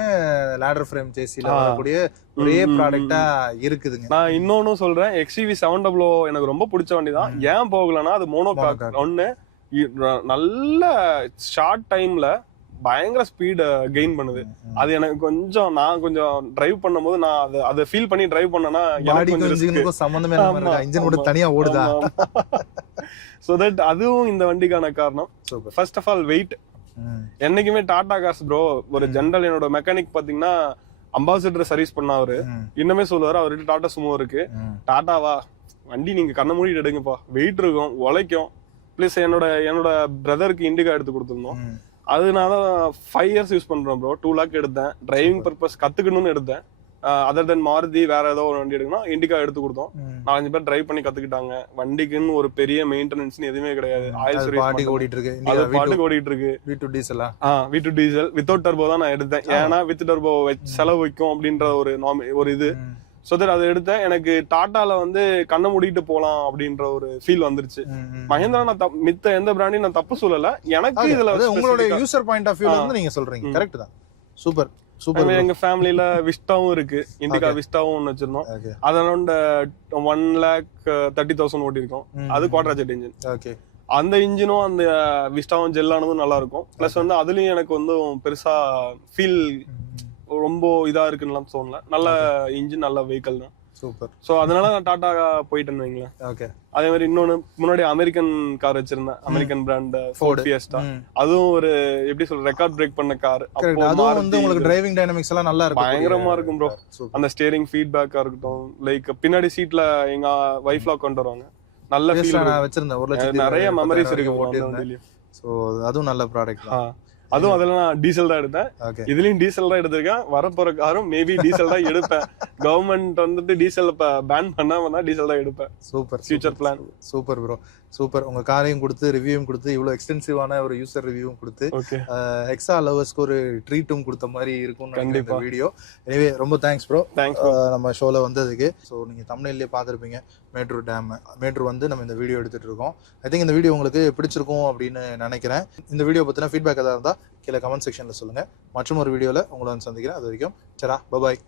லேடர் ஃப்ரேம் சேசில வரக்கூடிய ஒரே ப்ராடக்ட்டா இருக்குதுங்க. நான் இன்னொன்னு சொல்றேன், XUV 700 எனக்கு ரொம்ப பிடிச்ச வண்டி தான். ஏன் போகலன்னா அது மோனோகாக் ஒன்னு நல்ல ஷார்ட் டைம்ல பயங்கர ஸ்பீட் கெயின் பண்ணுது. அது எனக்கு கொஞ்சம் நான் கொஞ்சம் டிரைவ் பண்ணும்போது நான் அதை ஃபீல் பண்ணி டிரைவ் பண்ணனா எனக்கு சம்பந்தமே இல்லாம இன்ஜின் கூட தனியா ஓடுதா. சோ தட் அதுவும் இந்த வண்டிக்கான காரணம். First of all weight. என்னைக்குமே டாடா கார்ஸ் ப்ரோ, ஒரு ஜெனரல் என்னோட மெக்கானிக் பாத்தீங்கன்னா அம்பாசிடர் சர்வீஸ் பண்ணாரு, இன்னுமே சொல்லுவாரு அவர்கிட்ட டாடா சுமோ இருக்கு, டாடாவா வண்டி நீங்க கண்ண மூடிட்டு எடுங்கப்பா, வெயிட் இருக்கும், உழைக்கும். பிளஸ் என்னோட பிரதருக்கு இண்டிகா எடுத்து கொடுத்துருந்தோம். அதனால 5 இயர்ஸ் யூஸ் பண்றேன் ப்ரோ. 2 lakh எடுத்தேன். டிரைவிங் பர்பஸ் கத்துக்கணும்னு எடுத்தேன். அதர் தென் மாருதி வேற ஏதோ ஒரு வண்டி எடுக்கணும், இண்டிகா எடுத்து கொடுத்தோம். 4-5 பேர் டிரைவ் பண்ணி கத்துக்கிட்டாங்க. வண்டிக்குன்னு ஒரு பெரிய மெயின்டெனன்ஸ் எதுவுமே கிடையாது. ஆயில் சர்வீஸ் பாட்டுக்கு ஓடிட்டு இருக்கு. V2 டீசல் வித்தவுட் டர்போ தான் நான் எடுத்தேன். ஏன்னா வித் டர்போ செலவு வைக்கும் அப்படின்ற ஒரு இது. சோ தட் அதை எடுத்தேன். எனக்கு டாட்டால வந்து கண்ணை மூடிட்டு போலாம் அப்படின்ற ஒரு ஃபீல் வந்துருச்சு. மஹேந்திரா நான் மித்த எந்த பிராண்டையும் நான் தப்பு சொல்லல. எனக்கு இதுல உங்களோட யூசர் பாயிண்ட் ஆஃப் வியூல இருந்து நீங்க சொல்றீங்க, கரெக்ட் தான். சூப்பர். எங்க ஃபேமிலில விஸ்டாவும் இருக்கு, இண்டிகா விஸ்டாவும் ஒன்னு வச்சிருந்தோம். அது அரௌண்ட் 1,30,000 ஓட்டி இருக்கோம். அது குவாட்ரா ஜெட் இன்ஜின். அந்த இன்ஜினும் அந்த விஸ்டாவும் ஜெல்லானதும் நல்லா இருக்கும். பிளஸ் வந்து அதுலயும் எனக்கு வந்து பெருசா ஃபீல் ரொம்ப இதா இருக்குன்னு தோணல. நல்ல இன்ஜின், நல்ல வெஹிக்கிள் தான். சூப்பர். சோ அதனால நான் டாடா போயிட்டேன்னு வைங்களேன். ஓகே. அதே மாதிரி இன்னொன்னு முன்னாடி அமெரிக்கன் கார் வச்சிருந்தேன், அமெரிக்கன் பிராண்ட் ஃபோர்ட் ஃபியஸ்டா. அதுவும் ஒரு எப்படி சொல்ற ரெக்கார்ட் பிரேக் பண்ண கார். அதுவும் வந்து உங்களுக்கு டிரைவிங் டைனமிக்ஸ் எல்லாம் நல்லா இருக்கும், பயங்கரமா இருக்கும் ப்ரோ. அந்த ஸ்டீரிங் ஃபீட்பேக்கா இருக்கட்டும், லைக் பின்னாடி சீட்ல எங்க வைஃப்ல உட்கார்ந்து வருவாங்க. நல்ல ஃபீல் நான் வச்சிருந்தேன். 1,00,000 நிறைய மெமரிஸ் இருக்கு ஓட்டிருந்தேன். சோ அதுவும் நல்ல ப்ராடக்ட் தான். அதுவும் அதெல்லாம் நான் டீசல் தான் எடுத்தேன். இதுலயும் டீசல் தான் எடுத்திருக்கேன். வரப்போற காரும் மேபி டீசல் தான் எடுப்பேன். கவர்மெண்ட் வந்துட்டு டீசல் பேன் பண்ணாம தான் டீசல் தான் எடுப்பேன். Super, future plan. Super bro, super. உங்க காரையும் கொடுத்து ரிவ்யூவும் கொடுத்து இவ்வளவு எக்ஸ்டென்சிவான ஒரு யூசர் ரிவ்யூவும் கொடுத்து ஹெக்ஸா லவர்ஸ்க்கு ஒரு ட்ரீட்டும் கொடுத்த மாதிரி இருக்கும் கண்டிப்பா வீடியோ. எனவே ரொம்ப தேங்க்ஸ் ப்ரோ நம்ம ஷோல வந்ததுக்கு. ஸோ நீங்க தமிழ்லயே பார்த்துருப்பீங்க மேட்டூர் டேம். மேட்டூர் வந்து நம்ம இந்த வீடியோ எடுத்துட்டு இருக்கோம். ஐ திங்க் இந்த வீடியோ உங்களுக்கு பிடிச்சிருக்கும் அப்படின்னு நினைக்கிறேன். இந்த வீடியோ பத்தின ஃபீட்பேக் ஏதாவது இருந்தா கீழே கமெண்ட் செக்ஷன்ல சொல்லுங்க. மற்றும் ஒரு வீடியோல உங்களை வந்து சந்திக்கிறேன். அது வரைக்கும் சரா, பபாய்.